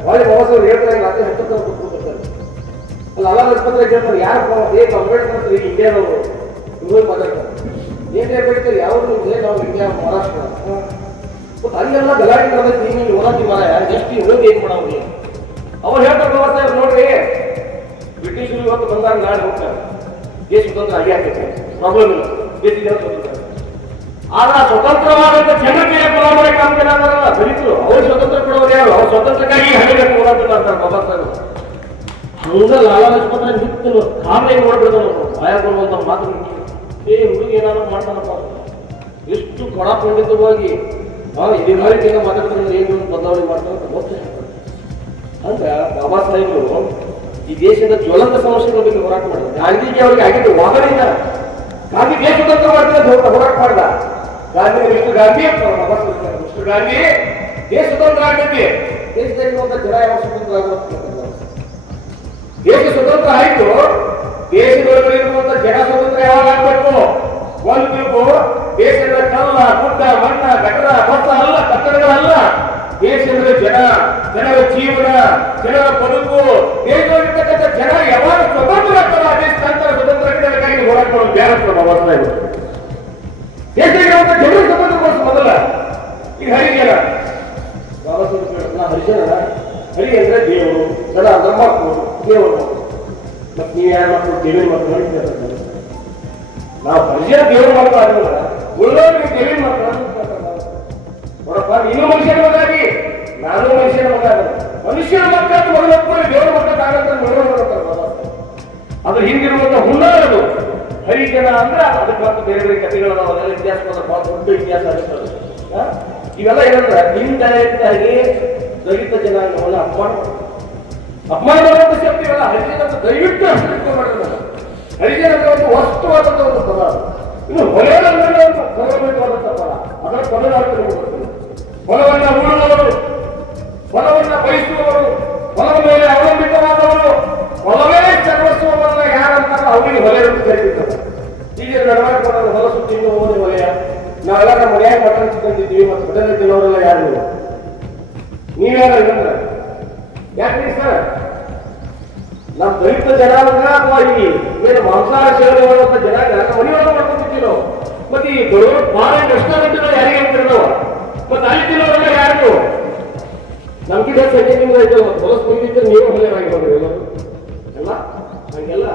ಬಾಬಾ ಸಾಹೇಬ್ ಹೇಳ್ತಾರೆ, ರಾತ್ರಿ ಹತ್ತು ಅಲ್ಲ ಆಸ್ಪತ್ರೆ ಕೇಳ್ತಾರೆ ಯಾರು ಏ ಅಂತ ಈಗ ಇಂಡಿಯಾದವರು. ಇವರು ಮಾತಾಡ್ತಾರೆ? ಏನ್ ಅಂಬೇಡ್ಕರ್ ಯಾವ ನಾವು ಇಂಡಿಯಾ, ಮಹಾರಾಷ್ಟ್ರ? ಅಲ್ಲೆಲ್ಲ ಗಲಾಟೆ ನಡೆದೈತಿ ನೀವು ಹೋರಾಟಿ ಮರ ಎಷ್ಟು ಹೋಗಿ ಏನ್ ಮಾಡವ್ರಿ ಅವ್ರು ಹೇಳ್ತಾರೆ ಬರ್ತಾರೆ ನೋಡಿ ನೋಡ್ರಿ, ಬ್ರಿಟಿಷರು ಇವತ್ತು ಬಂದಾಗ ನಾಳೆ ಹೋಗ್ತಾರೆ. ದೇಶ ಸ್ವತಂತ್ರ ಆಗಿ ಆಗ್ತೈತೆ ಪ್ರಾಬ್ಲಮ್ ಇಲ್ಲ. ದೇಶ ಜನ ಸ್ವತಂತ್ರ. ಆದ್ರೆ ಸ್ವತಂತ್ರವಾದಂತ ಜನತೆಯ ಪರಾಮರಿ ಕಾಂತಾರಲ್ಲ ದಲಿತರು. ಅವ್ರು ಸ್ವತಂತ್ರ ಕೊಡೋರು ಯಾರು? ಅವ್ರು ಸ್ವತಂತ್ರಕ್ಕಾಗಿ ಹಳ್ಳಿಗೆ ಹೋರಾಟ ಮಾಡ್ತಾರೆ, ಬಾಬಾ ಸಾಹೇಬ್. ಹಂಗ ಲಾಲ ಲಜಪತ್ರ ನಿಂತು ಕಾಮೇ ನೋಡ್ಬಿಡ್ತಾನ ಭಯ ಬರುವಂತ ಮಾತು ಏ, ಹುಡುಗಿ ಏನಾದ್ರು ಮಾಡ್ತಾನಪ್ಪ ಎಷ್ಟು ಕೊಡ ಪಂಡಿತವಾಗಿ ಆ, ಇದೇ ಹಿಂಗ ಮಾತಾಡ್ತಾರೆ ಏನು ಬದಲಾವಣೆ ಮಾಡ್ತಾರೆ ಗೊತ್ತಿಲ್ಲ ಅಂದ್ರೆ ಬಾಬಾ ಸಾಹೇಬರು, ಈ ದೇಶದ ಜ್ವಲಂತ ಸಮಸ್ಯೆಗಳ ಬಗ್ಗೆ ಹೋರಾಟ ಮಾಡಿದ್ರು. ಗಾಂಧೀಜಿ ಅವರಿಗೆ ಆಗಿದ್ದು ವಾದನೆಯಿಂದ ಗಾಂಧಿ ದೇಶ ಮಾಡ್ತಾರೆ ಹೋರಾಟ- ಮಾಡಿದ. ಗಾಂಧಿ ಮಿಸ್ಟರ್ ಗಾಂಧಿ. ಮಿಸ್ಟರ್ ಗಾಂಧಿ, ದೇಶ ಸ್ವತಂತ್ರ ಆಗೈತಿ ದೇಶದಲ್ಲಿರುವಂತ ಜನ ಯಾವ ಸ್ವತಂತ್ರ ಆಗುತ್ತೆ ದೇಶ ಸ್ವತಂತ್ರ ಆಯ್ತು? ದೇಶದೊಳಗಿರುವಂತ ಜನ ಸ್ವತಂತ್ರ ಯಾವಾಗ ಆಗ್ಬೇಕು? ಒಂದು ದೇಶದ ಕಲ್ಲ ಗುಡ್ಡ, ಮಣ್ಣ ಕಟ್ಟಡ ಭತ್ತ ಅಲ್ಲ, ಕಟ್ಟಡಗಳಲ್ಲ. ದೇಶದ ಜನ, ಜನರ ಜೀವನ, ಜನರ ಬದುಕು, ದೇಶದಲ್ಲಿರ್ತಕ್ಕಂಥ ಜನ ಯಾವಾಗ ಸ್ವತಂತ್ರ ಆಗ್ತಾರೆ ಆ ದೇಶ ನಂತರ ಸ್ವತಂತ್ರ ಆಗಿದ್ದಕ್ಕಾಗಿ ಹೋರಾಟ ಮಾಡೋದು ಬೇರೆ ಬಾಬಾ ಸಾಹೇಬರು ದೇಶದಲ್ಲಿರುವಂತ ಜನರು ಸ್ವತಂತ್ರಗೊಳಿಸ ಮೊದಲ. ಈಗ ಹರಿಜನ ಬಾಬಾ ಹರಿಜನ ಹರಿ ಅಂದ್ರೆ ದೇವರು ಜನ ಅಂದ್ರೆ ಮಕ್ಕಳು ದೇವರು ಮತ್ತೆ ನೀವು ಯಾರು ಮಕ್ಕಳು ದೇವಿ ಮಕ್ಕಳು ಹೇಳ್ತಾರೆ ನಾವು ಮನುಷ್ಯ ದೇವ್ರ ಮಕ್ಕಳು ಆಗಿಲ್ಲ ಉಳ್ಳೋರಿಗೆ ದೇವಿ ಮಕ್ಕಳು. ನೋಡಪ್ಪ, ನೀನು ಮನುಷ್ಯನ ಮಗಾಗಿ ನಾನು ಮನುಷ್ಯನ ಮಗ. ಮನುಷ್ಯನ ಮಕ್ಕಳ ಮೊದಲ ದೇವರ ಮಕ್ಕಳ ಆಗಂತ ಸಾಹೇಬ್. ಅದ್ರ ಹಿಂದಿರುವಂತ ಹುನ್ನಾರದು ಹರಿಜನ ಅಂದ್ರೆ ಅದಕ್ಕೆ ಮತ್ತೆ ಬೇರೆ ಬೇರೆ ಕಥೆಗಳು ನಾವು ಅದೆಲ್ಲ ಇತಿಹಾಸ ಬಹಳ ದೊಡ್ಡ ಇತಿಹಾಸ ಆಗುತ್ತೆ ಅದು. ಆ? ಇವೆಲ್ಲ ಏನಂದ್ರೆ ಇಂಡೈರೆಕ್ಟ್ ಆಗಿ ದಲಿತ ಜನಾಂಗವನ್ನು ಅಪಮಾನ. ಅಪಮಾನ ಮಾಡುವಂತ ಶಕ್ತಿ ಇವೆಲ್ಲ ಹರಿಜನ ಅಂತ ದಯವಿಟ್ಟು ಅಭಿವೃದ್ಧಿ ಮಾಡಿದ್ರೆ ಹರಿಜನ ಅಂದ್ರೆ ಒಂದು ವಸ್ತುವಾದಂತ ಒಂದು ಪದ. ಇನ್ನು ಹೊಲೆಯ ಬರಬೇಕಾದಂತಹ ಪದ. ಅದರ ಪದದ ಅರ್ಥ ಹೊಲವನ್ನ ಉಳುವವರು ಹೊಲವನ್ನ ಬಯಸುವವರು ಹೊಲದ ಮೇಲೆ ಅವಲಂಬಿತವಾದವರು ಹೊಲವೇ ಸರ್ವಸ್ವವನ್ನ ಯಾರಂತಾರ ಅವರಿಗೆ ಹೊಲೆ ಅಂತ ಕರೀತಾರೆ ಈಗ ನಡವಳಿಕೆ ಹೊಲ ಸುತ್ತಿನ ಹೋದ ಹೊಲೆಯ. ನಾವೆಲ್ಲ ನಮ್ಮ ಮನೆಯಾಗ ಮಟನ್ ತಿಂತಿದ್ದೀವಿ ಮತ್ತು ಮಟನ್ ತಿನ್ನೋರೆಲ್ಲ ಯಾರು? ನೀವ್ಯಾರ ಇದಂದ್ರೆ ಯಾಕ್ರಿ ಸರ್ ನಮ್ಮ ದಲಿತ ಜನಾಂಗ ಅಥವಾ ಈ ಏನು ಮಾಂಸಾಹಾರ ಸೇವನೆ ಜನಾಂಗ ಮನೆಯೊಳಗ ಮಾಡ್ಕೊತಿದ್ದೀವಿ ನಾವು. ಮತ್ತೆ ಈ ದೊಡ್ಡ ಬಾಳ ರೆಸ್ಟೋರೆಂಟ್ಗಳು ಯಾರಿಗೆ ಅಂತೀರಿ ನಾವು? ಮತ್ತೆ ಅಲ್ಲಿ ತಿನ್ನೋರೆಲ್ಲ ಯಾರು? ನಮ್ಗಿದ ಸಂಜೆ ನಿಮ್ಗೆ ಆಯ್ತು ಹೊಲಸ್ ಬಂದಿದ್ದರೆ ನೀವು ಹೊಲೆ ಆಗಿ ಬಂದ್ರಿ ಎಲ್ಲರೂ. ಅಲ್ಲ? ಹಂಗೆಲ್ಲ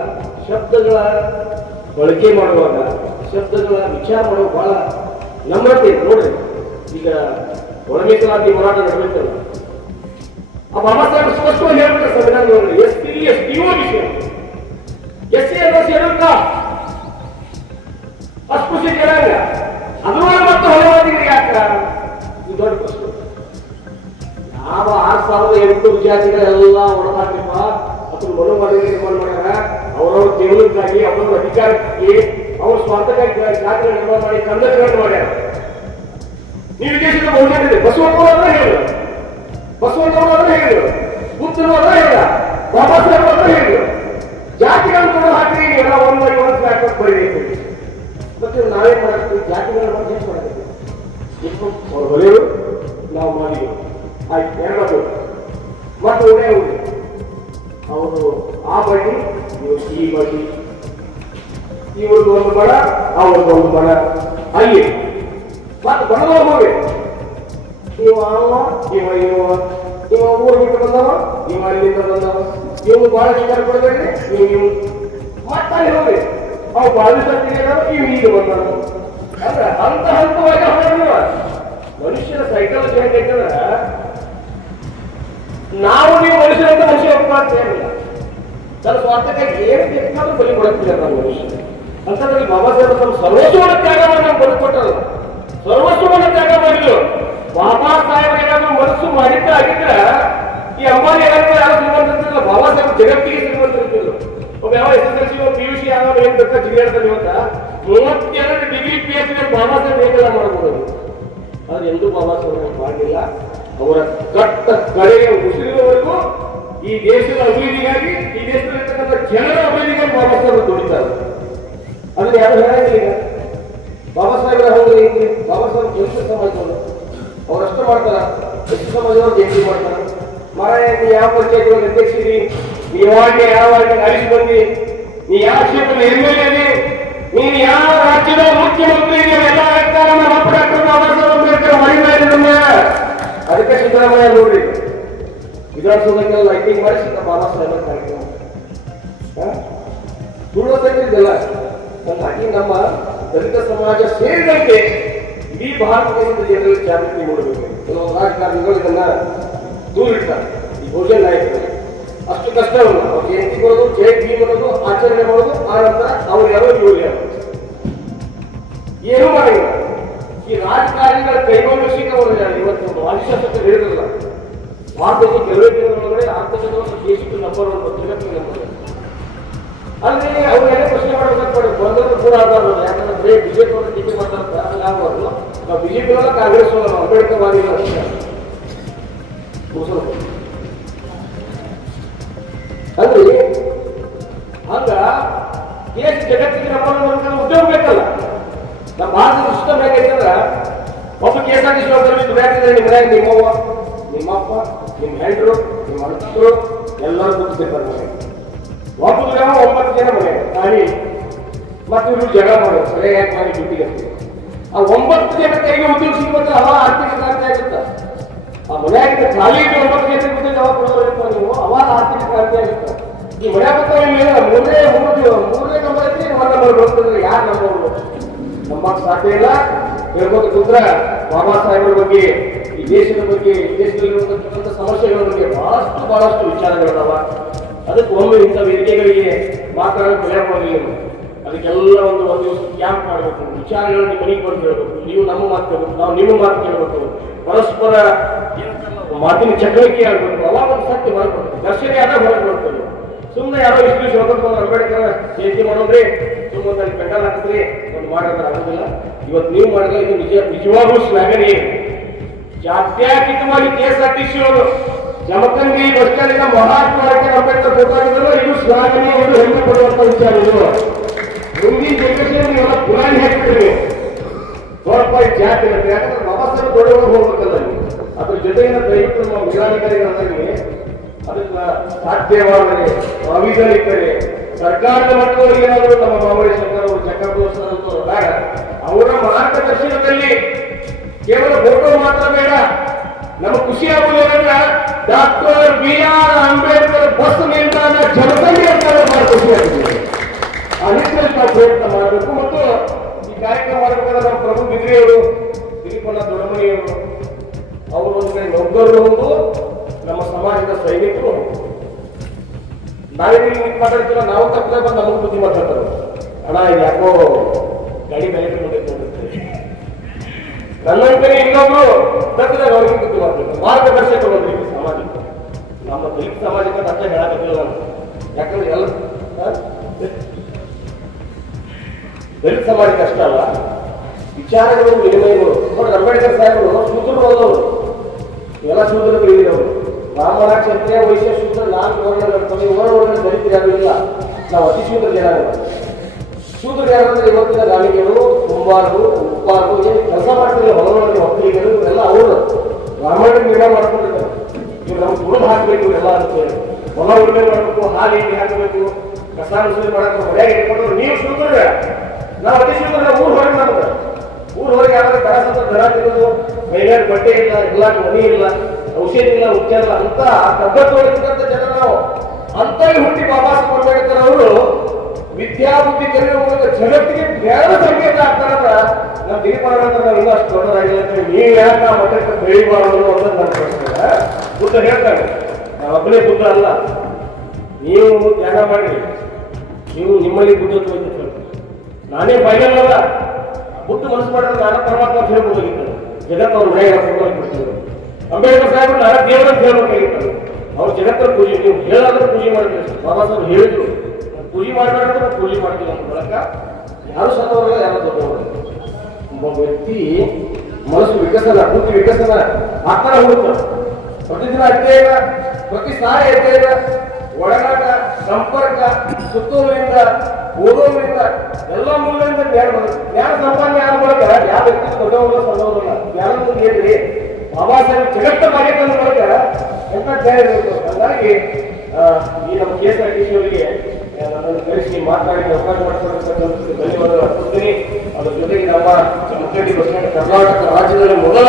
ಶಬ್ದಗಳ ಬಳಕೆ ಮಾಡುವಾಗ, ಶಬ್ದಗಳ ವಿಚಾರ ಮಾಡುವಾಗ ಬಹಳ ನಮ್ರತೆ ನೋಡ್ರಿ, ಈಗ ಒಳ ಮೀಸಲಾತಿ ಹೋರಾಟ ನಡೆಯುತ್ತಲ್ಲ ಬಾಬಾ ಸ್ಪಷ್ಟವಾಗಿ ಸಂವಿಧಾನದವರು ಎಸ್ ಪಿ ಎಸ್ ಪಿ ವಿಷಯ ಎಸ್ ಸಿ, ಎಸ್ ಕಾಸ್ಟ್ ಅಸ್ಪೃಶ್ಯ ಜನಾಂಗ ಅದರೊಳಗೆ ಮತ್ತೆ ಹೊಲವಾದಿಗಳಿಗೆ ಯಾಕ ಇದು ದೊಡ್ಡ ಪ್ರಶ್ನೆ. ಯಾವ ಆರ್ ಸಾವಿರದ ಎಂಟು ವಿದ್ಯಾರ್ಥಿಗಳೆಲ್ಲ ಒಳಗಾಗ್ಲಿಪ್ಪ ಅದ್ರ ಮನೋಮಾಲಿನ್ಯ ನಿರ್ಮಾಣ ಮಾಡ್ಯಾರ? ಅವರವ್ರ ಜೀವನಕ್ಕಾಗಿ ಅವರವ್ರ ಅಧಿಕಾರಕ್ಕಾಗಿ ಅವ್ರ ಸ್ವಾರ್ಥಕ್ಕಾಗಿ ಜಾತಿಗಳ ನಿರ್ಮಾಣ ಮಾಡಿ ಕಂದಕಗಳನ್ನು ಮಾಡ್ಯಾರ. ನೀವು ದೇಶದ ಮೌಲ್ಯ ಬಸವಪ್ಪ ಅಂತ ಹೇಳಿದ್ರು ಹೇಳಿದ್ರು ಬುದ್ಧನವರ ಹೇಳಿದ ಬಾಬಾ ಸಾಹೇಬ್ ಜಾತಿಗಳನ್ನು ಕೂಡ ಹಾಕಿ ಎಲ್ಲ ಒಂದು ಬೈ ಒಂದು ಮತ್ತೆ ನಾವೇ ಮಾಡ್ತೀವಿ ಜಾತಿಗಳ ಬಗ್ಗೆ ಹೆಚ್ಚು ಮಾಡಬೇಕು? ಅವ್ರು ಬರೆಯೋರು, ನಾವು ಮಾಡಿದ್ರು ಆಯ್ತು ಎರಡು ಮತ್ತೆ ಅವರು ಆ ಬಡ್ಡಿ ಈ ಬಡ್ಡಿ ಇವ್ರದ್ದು ಒಂದು ಬಡ ಅವ್ರದ್ದು ಒಂದು ಬಡ. ಅಲ್ಲಿ ಮತ್ತೆ ಬಡದವ್ರು ಹೋಗಿ ಇವ ಅವ ಇವ ಇವ ಇವ ಊರು ಬಿಟ್ಟು ಬಂದವ ನಿಮ್ಮ ಅಲ್ಲಿಂದ ಬಂದವ? ಇವ್ನು ಬಹಳ ಶಿಕಾರ ಕೊಡಬೇಡ್ರಿ? ನೀವು ನೀವು ಅಲ್ಲಿ ಹೋಗಿ ಅವು ಬಹಳ ದಿವಸ ಇವ್ ಈಗ ಅಂದ್ರೆ ಹಂತ ಹಂತವಾಗಿ ಹೊರಡುವ ಮನುಷ್ಯನ ಸೈಕಾಲಜಿ ಹೆಂಗೈತಂದ್ರ ನಾವು ನೀವು ಮನುಷ್ಯರಂತ ಮನುಷ್ಯ ಇಲ್ಲ ತನ್ನ ಸ್ವಾರ್ಥಕ್ಕಾಗಿ ಏನು ಬೇಕಾದ್ರೂ ಬಲಿ ಕೊಡುತ್ತಿದ್ದಾರೆ ನಮ್ಮ ಮನುಷ್ಯ ಅಂತಂದ್ರೆ ಬಾಬಾ ಸಾಹೇಬ್ ತಮ್ಮ ಸರ್ವಸ್ವವನ್ನು ತ್ಯಾಗ ಮಾಡಿ ನಾವು ತ್ಯಾಗ ಮಾಡಿದ್ರು. ಬಾಬಾ ಸಾಹೇಬ್ ಏನಾದ್ರು ಮನಸ್ಸು ಮಾಡಿದ್ದ ಆಗಿದ್ರೆ ಈ ಅಂಬಾನಿ ಏನಾದ್ರು ಯಾರು ಸಿಗುವಂತಿಲ್ಲ ಬಾಬಾ ಸಾಹೇಬ್ ಜಗತ್ತಿಗೆ ಶ್ರೀಮಂತರಿದ್ರು ಒಬ್ಬ ಯಾವ S S L C P U C ಯಾವ ಏನ್ ಬೇಕಾ ಜಿಗಿಯಾಡ್ತಾನೆ ಅಂತ ಮೂವತ್ತೆರಡು degree P H D Baba Saheb ಏನೆಲ್ಲ ಮಾಡಬಹುದು ಆದ್ರೆ ಎಂದೂ ಬಾಬಾ ಸಾಹೇಬ್ ಮಾಡಲಿಲ್ಲ. ಅವರ ಕಟ್ಟ ಕಡೆಯ ಉಸಿರಿನವರೆಗೂ ಈ ದೇಶದ ಅಭಿವೃದ್ಧಿಗಾಗಿ, ಈ ದೇಶದಲ್ಲಿರ್ತಕ್ಕಂಥ ಜನರ ಅಭಿವೃದ್ಧಿಗೆ ಬಾಬಾ ಸಾಹೇಬ್ ದುಡಿತಾರೆ. ಅದನ್ನ ಯಾರು ಈಗ? ಬಾಬಾ ಸಾಹೇಬ್ರ ಹೌದು ಹೆಂಗೆ ಬಾಬಾ ಸಾಹೇಬ್ ಜನ ಸಮಾಜದವರು. ಅವರಷ್ಟು ಮಾಡ್ತಾರ. ಎಷ್ಟು ಸಮಾಜದವ್ರು ಜಯಂತಿ ಮಾಡ್ತಾರ. ಮಾರಾಯ ನೀ ಯಾವ ಪಂಚಾಯತ್ ಅಧ್ಯಕ್ಷರಿ ನೀ ಯಾವಾಗ ಯಾವ ವಾರ್ಡಿಗೆ ಆರಿಸಿ ಬಂದಿ ನೀ ಯಾವ ಕ್ಷೇತ್ರದ ಎಂ ಎಲ್ ಎ ನೀನು ಯಾವ ರಾಜ್ಯದ ಮುಖ್ಯಮಂತ್ರಿ ಎಲ್ಲ ಅದಕ್ಕೆ ಸಿದ್ದರಾಮಯ್ಯ ನೋಡ್ರಿ. ವಿಧಾನಸೌಧಕ್ಕೆಲ್ಲ ಲೈಟಿಂಗ್ ಮಾಡಿ ಸಿಕ್ಕ ಬಾಬಾ ಸಾಹೇಬ್ ಕಾರ್ಯಕ್ರಮ. ಸುಳ್ಳು ತಂದಿದ್ದಲ್ಲ ಹಾಗಾಗಿ ನಮ್ಮ ದಲಿತ ಸಮಾಜ ಸೇರಿದಂತೆ ಇಡೀ ಭಾರತ ದೇಶದ ಜನರಲ್ಲಿ ಜಾಗೃತಿ ಮೂಡಬೇಕು ಕೆಲವು ರಾಜಕಾರಣಿಗಳು ಇದನ್ನ ದೂರ ಇಡ್ತಾರೆ ಈ ಭೋಜನ ನಾಯಕರು. ಅಷ್ಟು ಕಷ್ಟವಲ್ಲ ಅವ್ರು ಜಯಂತಿ ಬರೋದು ಜಯಂತಿ ಅನ್ನೋದು ಆಚರಣೆ ಮಾಡೋದು ಆ ನಂತರ ಅವ್ರು ಯಾರೋ ಇವ್ರು ಯಾರೋ. ಏನೂ ಮಾಡಿಲ್ಲ. ಈ ರಾಜಕಾರಣಿಗಳ ಕೈಗೊಂಡಿಸಿಕ ಅವರು ಇವತ್ತು ಶಾಸಕರು ಹೇಳಿದ್ರಲ್ಲ, ಭಾರತದ ಕೆಲವೇ ದಿನಗಳೊಳಗಡೆ ಆರ್ಥಿಕತೆ ದೇಶಕ್ಕೆ ನಂಬರ್ ಒಂದು ಜಗತ್ತಿನ ನಂಬರ್ ಅಲ್ಲಿ ಅವ್ರಿಗೆಲ್ಲ ಪ್ರಶ್ನೆ ಮಾಡ್ಬೇಕಂತ ಮಾಡಿ ಬಂದದ್ದು ಕೂಡ ಆಗಬಾರ್ದು ಯಾಕಂದ್ರೆ ಬರೀ ಬಿಜೆಪಿ ಅವರು ಟೀಕೆ ಮಾಡ್ತಾರಂತ ಅಲ್ಲಿ ಆಗ್ಬಾರ್ದು ನಾವು ಬಿಜೆಪಿ ಅಲ್ಲ ಕಾಂಗ್ರೆಸ್ ಅಲ್ಲ ಅಂಬೇಡ್ಕರ್ ವಾದಿಗಳು ಅಷ್ಟೇ. ಅಲ್ಲಿ ಹಂಗ ದೇಶ ಜಗತ್ತಿಗೆ ನಮ್ಮ ಉದ್ಯೋಗ ಬೇಕಲ್ಲ. ನಮ್ಮ ಭಾರತದ ಸಿಸ್ಟಮ್ ಹೇಗೈತಂದ್ರ ಒಬ್ಬ K S R T C ಒಬ್ಬರು ಬೇಕಿದ್ರೆ ನಿಮ್ಮ ನಿಮ್ಮವ್ವ, ನಿಮ್ಮಪ್ಪ, ನಿಮ್ಮ ಹೆಂಡರು, ನಿಮ್ಮ ಅಣ್ಣರು ಎಲ್ಲರೂ ಕೂತ್ಬೇಕಾದ್ರೆ ಒಬ್ಬ ಜನ ಒಂಬತ್ತು ಜನ ಮನೆ ನಾನಿ ಮತ್ತು ಇವರು ಜಗಳ ಮಾಡೋದು ಸರಿ ಯಾಕೆ ಮಾಡಿ ಹಾಕ್ತೀವಿ. ಆ ಒಂಬತ್ತು ಜನ ಕೈಗೆ ಉದ್ಯೋಗ ಸಿಗ್ಬೇಕು ಅವ ಆರ್ಥಿಕ ಕ್ರಾಂತಿ ಆಗುತ್ತೆ? ಆ ಮನೆಯಾಗಿದ್ದ ಖಾಲಿ ಒಂಬತ್ತು ಜನ ಉದ್ಯೋಗ ಯಾವಾಗ ಕೊಡೋದಿಲ್ಲ ನೀವು? ಅವಾಗ ಆರ್ಥಿಕ ಕ್ರಾಂತಿ ಆಗುತ್ತೆ? ಈ ಮನೆ ಬರ್ತಾವ ಇಲ್ಲ ಮೂರನೇ ಮೂರು ಮೂರನೇ ನಂಬರ್ ಐತಿ ಒನ್ ನಂಬರ್ ಬರ್ತದ್ರೆ ಯಾರು ನಂಬರ್ ನಂಬಕ್ ಸಾಧ್ಯ ಇಲ್ಲ. ಹೇಳ್ಬೋದು ಕೂತ್ರ ಬಾಬಾ ಸಾಹೇಬರ ಬಗ್ಗೆ, ಈ ದೇಶದ ಬಗ್ಗೆ, ಈ ದೇಶದಲ್ಲಿರುವಂತಹ ಸಮಸ್ಯೆಗಳ ಬಗ್ಗೆ ಬಹಳಷ್ಟು ಬಹಳಷ್ಟು ವಿಚಾರಗಳಿದಾವ ಅದಕ್ಕೆ ಒಮ್ಮೆ ಇಂಥ ವೇದಿಕೆಗಳಿಗೆ ಮಾತಾಡೋದು ಬೆಲೆ ಅದಕ್ಕೆಲ್ಲ ಒಂದು ಒಂದು ದಿವಸ ಕ್ಯಾಂಪ್ ಮಾಡಬೇಕು. ವಿಚಾರಗಳನ್ನ ಮನೆಗೆ ಬಂದು ಹೇಳ್ಬೇಕು. ನೀವು ನಮ್ಮ ಮಾತು ಕೇಳಬೇಕು. ನಾವು ನಿಮ್ಮ ಮಾತು ಕೇಳಬೇಕು. ಪರಸ್ಪರ ಮಾತಿನ ಚಕ್ರಕ್ಕೆ ಆಗಬೇಕು ಅವಾಗ ಒಂದು ಸತ್ಯ ಹೊರಗೆ ದರ್ಶನ ಯಾರೋ ಹೊರಗೆ ಬರ್ತದೆ ಸುಮ್ಮನೆ ಯಾರೋ ಇಷ್ಟು ದಿವಸ ಹೋಗ್ಕೊಂಡು ಅಂಬೇಡ್ಕರ್ ಜಯಂತಿ ಮಾಡೋದ್ರಿ. ಸುಮ್ಮನೆ ಅಲ್ಲಿ ಪೆಂಡಲ್ ಹಾಕಿದ್ರಿ ಒಂದು ಮಾಡೋದ್ರ ಆಗೋದಿಲ್ಲ. ಇವತ್ತು ನೀವು ಮಾಡಿದ್ರೆ ಇದು ನಿಜ ನಿಜವಾಗೂ ಶ್ಲಾಘನೀಯ. ಜಾತ್ಯಾತೀತವಾಗಿ K S R Jamkhandi bus ಸ್ಟ್ಯಾಂಡಿನ Mahatma Ambedkar photo ಆಗಿದ್ರು ಇದು ಶ್ಲಾಘನೆ ಇದು ಹೆಮ್ಮೆ ಪಡುವಂತ ವಿಚಾರ ಇದು ಮುಂದಿನ ಜನರೇಷನ್ ನೀವೆಲ್ಲ ಪುರಾಣಿ ಹಾಕ್ತೀರಿ ಸ್ವಲ್ಪ ಜಾತಿ ಇರುತ್ತೆ ಯಾಕಂದ್ರೆ ಸಾಹೇಬ್ ದೊಡ್ಡವರು ಹೋಗ್ಬೇಕಲ್ಲ ಅದ್ರ ಜೊತೆಗಿನ ದಯವಿಟ್ಟು ನಮ್ಮ ಮೇಲಾಧಿಕಾರಿಗಳಾಗಿ ಅದನ್ನ ಸಾಧ್ಯವಾದರೆ ಅವಿಗಳಿದ್ದರೆ ಸರ್ಕಾರದ ಮಟ್ಟದಲ್ಲಿ ಏನಾದರೂ ನಮ್ಮ ಮಾವಳಿ ಶಂಕರ್ ಅವರು ಬೇಡ ಅವರ ಮಾರ್ಗದರ್ಶನದಲ್ಲಿ ಕೇವಲ ಫೋಟೋ ಮಾತ್ರ ಬೇಡ. ನಮ್ಗೆ ಖುಷಿ ಆಗುವುದು ಏನಂದ್ರೆ doctor B R Ambedkar bus ನಿಲ್ದಾಣ ಜನತೆಗೆ ಕರೆ ಮಾಡಬೇಕು ಆ ನಿಟ್ಟಿನಲ್ಲಿ ನಾವು ಪ್ರಯತ್ನ ಮಾಡಬೇಕು ಮತ್ತು ಈ ಕಾರ್ಯಕ್ರಮ ಮಾಡಬೇಕಾದ್ರೆ ನಮ್ಮ ಪ್ರಭು ಬಿದ್ರಿಯವರು ದಿಲೀಪಣ್ಣ ದೊಡ್ಡಮನಿಯವರು, ಅವರು ಒಂದು ಕಡೆ ನೌಕರರು ಹೌದು, ನಮ್ಮ ಸಮಾಜದ ಸೈನಿಕರು ನಾವೇ ನೀವು ಮಾತಾಡ್ತೀರ ನಾವು ತಪ್ಪದೆ ಬಂದು ನಮಗೆ ಬುದ್ಧಿ ಮಾತಾಡ್ತಾರೆ. ಅಣ್ಣ ಯಾಕೋ ಗಾಡಿ ಮೇಲೆ ನನ್ನಂತೆ ಇನ್ನೊಬ್ರು ತಕ್ಕದಾಗ ಅವ್ರಿಗೆ ಬುದ್ಧಿ ಮಾತಾಡ್ತಾರೆ. ಮಾರ್ಗದರ್ಶಕರು ಒಂದು ನಮ್ಮ ದಲಿತ ಸಮಾಜಕ್ಕೆ ಅಷ್ಟೇ ಹೇಳಕತ್ತಿಲ್ಲ ನಾನು ಯಾಕಂದ್ರೆ ಎಲ್ಲ? ದಲಿತ ಸಮಾಜಕ್ಕೆ ಅಷ್ಟೇ ಅಲ್ಲ. ವಿಚಾರಗಳು ವಿನಿಮಯಗಳು ನೋಡಿ, ಅಂಬೇಡ್ಕರ್ ಸಾಹೇಬರು ಶೂದ್ರರು ಹೋದವರು ಎಲ್ಲ ಸೂತ್ರಗಳು ಬೀಳಿದವರು ಬ್ರಾಹ್ಮಣ ಕ್ಷತ್ರಿಯ, ವೈಶ್ಯ ಶೂದ್ರ, ನಾಲ್ಕು ಓಡಾಡಿ ಏಳು ದಲಿತರು ಯಾರು ಇಲ್ಲ? ನಾವು ಅತಿ ಶೂದ್ರ ಜನ ಶೂದ್ರ ಯಾರಂದ್ರೆ ಇವತ್ತಿನ ಗಾಳಿಗಳು, ಕುಂಬಾರರು ಉಪ್ಪಾರು ಏನು ಕೆಲಸ ಮಾಡ್ತಿಲ್ಲ ಹೊಲಗಳಲ್ಲಿ ಒಕ್ಕಲಿಗರು ಇವರೆಲ್ಲ ಅವರು. ಬ್ರಾಹ್ಮಣ ನಿರ್ಣಯ ಮಾಡ್ಕೊಂಡಿರ್ತಾರೆ ಇವ್ರು ನಾವು ಗುಣ ಹಾಕಬೇಕು ಎಲ್ಲ ಅಂತ ಹೇಳಿ ಹೊಲ ಉಳುಮೆ ಮಾಡಬೇಕು, ಹಾಲು ಹಿಂಡಿ ಹಾಕಬೇಕು, ಕಸ ಮುಸುಲಿ ಮಾಡಕ್ಕೆ ಹೊರಗೆ ಇಟ್ಕೊಂಡು ನೀವು ಸುಮ್ಮನೆ ನಾವು ಅತಿ ಶೂದ್ರ ಊರು ಹೊರಗೆ ಮಾಡಿದ್ರೆ ಊರು ಹೊರಗೆ ಯಾರಾದ್ರೂ ಸ್ವಲ್ಪ ದರ ತಿನ್ನೋದು ಮೈಮೇಲೆ ಬಟ್ಟೆ ಇಲ್ಲ ಇಲ್ಲ, ಮನಿ ಇಲ್ಲ, ಔಷಧಿ ಇಲ್ಲ ಉಪಚಾರ ಇಲ್ಲ, ಅಂತ ಕಬ್ಬತ್ತೊಳಗಿದ್ದಂತ ಜನ ನಾವು. ಅಂತ ಹುಟ್ಟಿ ಬಾಬಾ ಸಾಹೇಬ್ ಅವರು ವಿದ್ಯಾಬುದ್ಧಿ ಕಲಿಯುವ ಮೂಲಕ ಜಗತ್ತಿಗೆ ಬೇರೆ ಸಂಕೇತ ಆಗ್ತಾರಂದ್ರ ದಿಲೀಪಣ್ಣ ಅಂತ ನಾವು ಇನ್ನೂ ಅಷ್ಟು ದೊಡ್ಡದಾಗಿಲ್ಲ ಅಂದ್ರೆ ನೀವು ಯಾಕೆ ಆ ಮಟ್ಟಕ್ಕೆ ಬೆಳಿಬಾರದು ಅಂತ ನನ್ನ ಪ್ರಶ್ನೆ ಬುದ್ಧ ಹೇಳ್ತಾರೆ ನಾನು ಒಬ್ಬನೇ ಬುದ್ಧ ಅಲ್ಲ. ನೀವು ಧ್ಯಾನ ಮಾಡಿ, ನೀವು ನಿಮ್ಮಲ್ಲಿ ಬುದ್ಧತ್ವ ಅಂತ ನಾನೇ ಫೈನಲ್ ಅಲ್ಲ. ಬುದ್ಧ ಮನಸ್ಸು ಮಾಡಿದ್ರೆ ನಾನು ಪರಮಾತ್ಮ ಅಂತ ಹೇಳ್ಬೋದಾಗಿತ್ತು ಜಗತ್ತು ಅವ್ರ ಮನೆಗೆ ಬಿಡ್ತಾರೆ ಅಂಬೇಡ್ಕರ್ ಸಾಹೇಬ್ ನಾನು ದೇವರ ಹೇಳ್ಬೇಕಾಗಿತ್ತು. ಅವ್ರು ಜಗತ್ತರ ಪೂಜೆ, ನೀವು ಹೇಳಾದ್ರೆ ಪೂಜೆ ಮಾಡಿದ್ರೆ ಬಾಬಾ ಸಾಹೇಬ್ ಹೇಳಿದ್ರು, ನಾನ್ ಪೂಜೆ ಮಾಡಬೇಡ ಪೂಜೆ ಮಾಡ್ತೀವಿ ಅಂತ ಬಳಕ ಯಾರು ಸತ್ತವರಲ್ಲ ಯಾರು ದೊಡ್ಡವರು ಒಬ್ಬ ವ್ಯಕ್ತಿ ಮನಸ್ಸು ವಿಕಸನ, ಬುದ್ಧಿ ವಿಕಸನ ಆತರ ಹೋಗುತ್ತೆ ಪ್ರತಿದಿನ ಅಧ್ಯಯನ ಪ್ರತಿ ಸಾರಿ ಅಧ್ಯಯನ ಒಡನಾಟ ಸಂಪರ್ಕ ಸುತ್ತೋಲೆಯಿಂದ ಓದೋದ್ರಿಂದ ಎಲ್ಲ ಮೂಲದಿಂದ ಜ್ಞಾನ ಜ್ಞಾನ ಸಂಪಾದನೆ ಆದ ಮೂಲಕ ಯಾವ ವ್ಯಕ್ತಿ ದೊಡ್ಡವಲ್ಲ ಸಣ್ಣವಲ್ಲ ಜ್ಞಾನದಲ್ಲಿ ಏನ್ರಿ ಬಾಬಾ ಸಾಹೇಬ್ ಜಗತ್ತ ಮಾಡಿದ ಮೂಲಕ ಎಂತ ಜ್ಞಾನ ಇರಬೇಕು ಹಾಗಾಗಿ ಈ ನಮ್ಮ K S R T C ಅವರಿಗೆ ನನ್ನನ್ನು ಕರೆಸಿ ಮಾತನಾಡಿ ಅವಕಾಶ ಮಾಡಿಕೊಡ್ತಕ್ಕಂಥ ಧನ್ಯವಾದ ಅರ್ಪಿಸ್ತೀನಿ ಅದ್ರ ಜೊತೆಗೆ ನಮ್ಮ ಮುಖ್ಯಮಂತ್ರಿ ಬಸ್ ಕರ್ನಾಟಕ ರಾಜ್ಯದಲ್ಲಿ ಮೊದಲ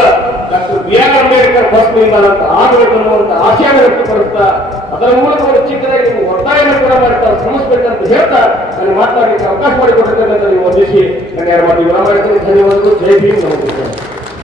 doctor B R Ambedkar bus ನಿಲ್ದಾಣ ಅಂತ ಆಗಬೇಕು ಅನ್ನುವಂತ ಆಶಯವನ್ನು ವ್ಯಕ್ತಪಡಿಸ್ತಾ ಅದರ ಮೂಲಕ ಒಂದು ಚಿಕ್ಕದಾಗಿ ನೀವು ಒತ್ತಾಯನ ಕೂಡ ಮಾಡ್ತಾ ಶ್ರಮಿಸಬೇಕಂತ ಹೇಳ್ತಾ ನನಗೆ ಮಾತನಾಡಲಿಕ್ಕೆ ಅವಕಾಶ ಮಾಡಿಕೊಟ್ಟಿರ್ತಕ್ಕಂಥ ನೀವು ಒದಗಿಸಿ ನನ್ನ ಯಾರು ಮಾಡಿ ವಿರಾಮ ಧನ್ಯವಾದಗಳು. ಜೈ ಭೀಮ್. ನಮಸ್ಕಾರ.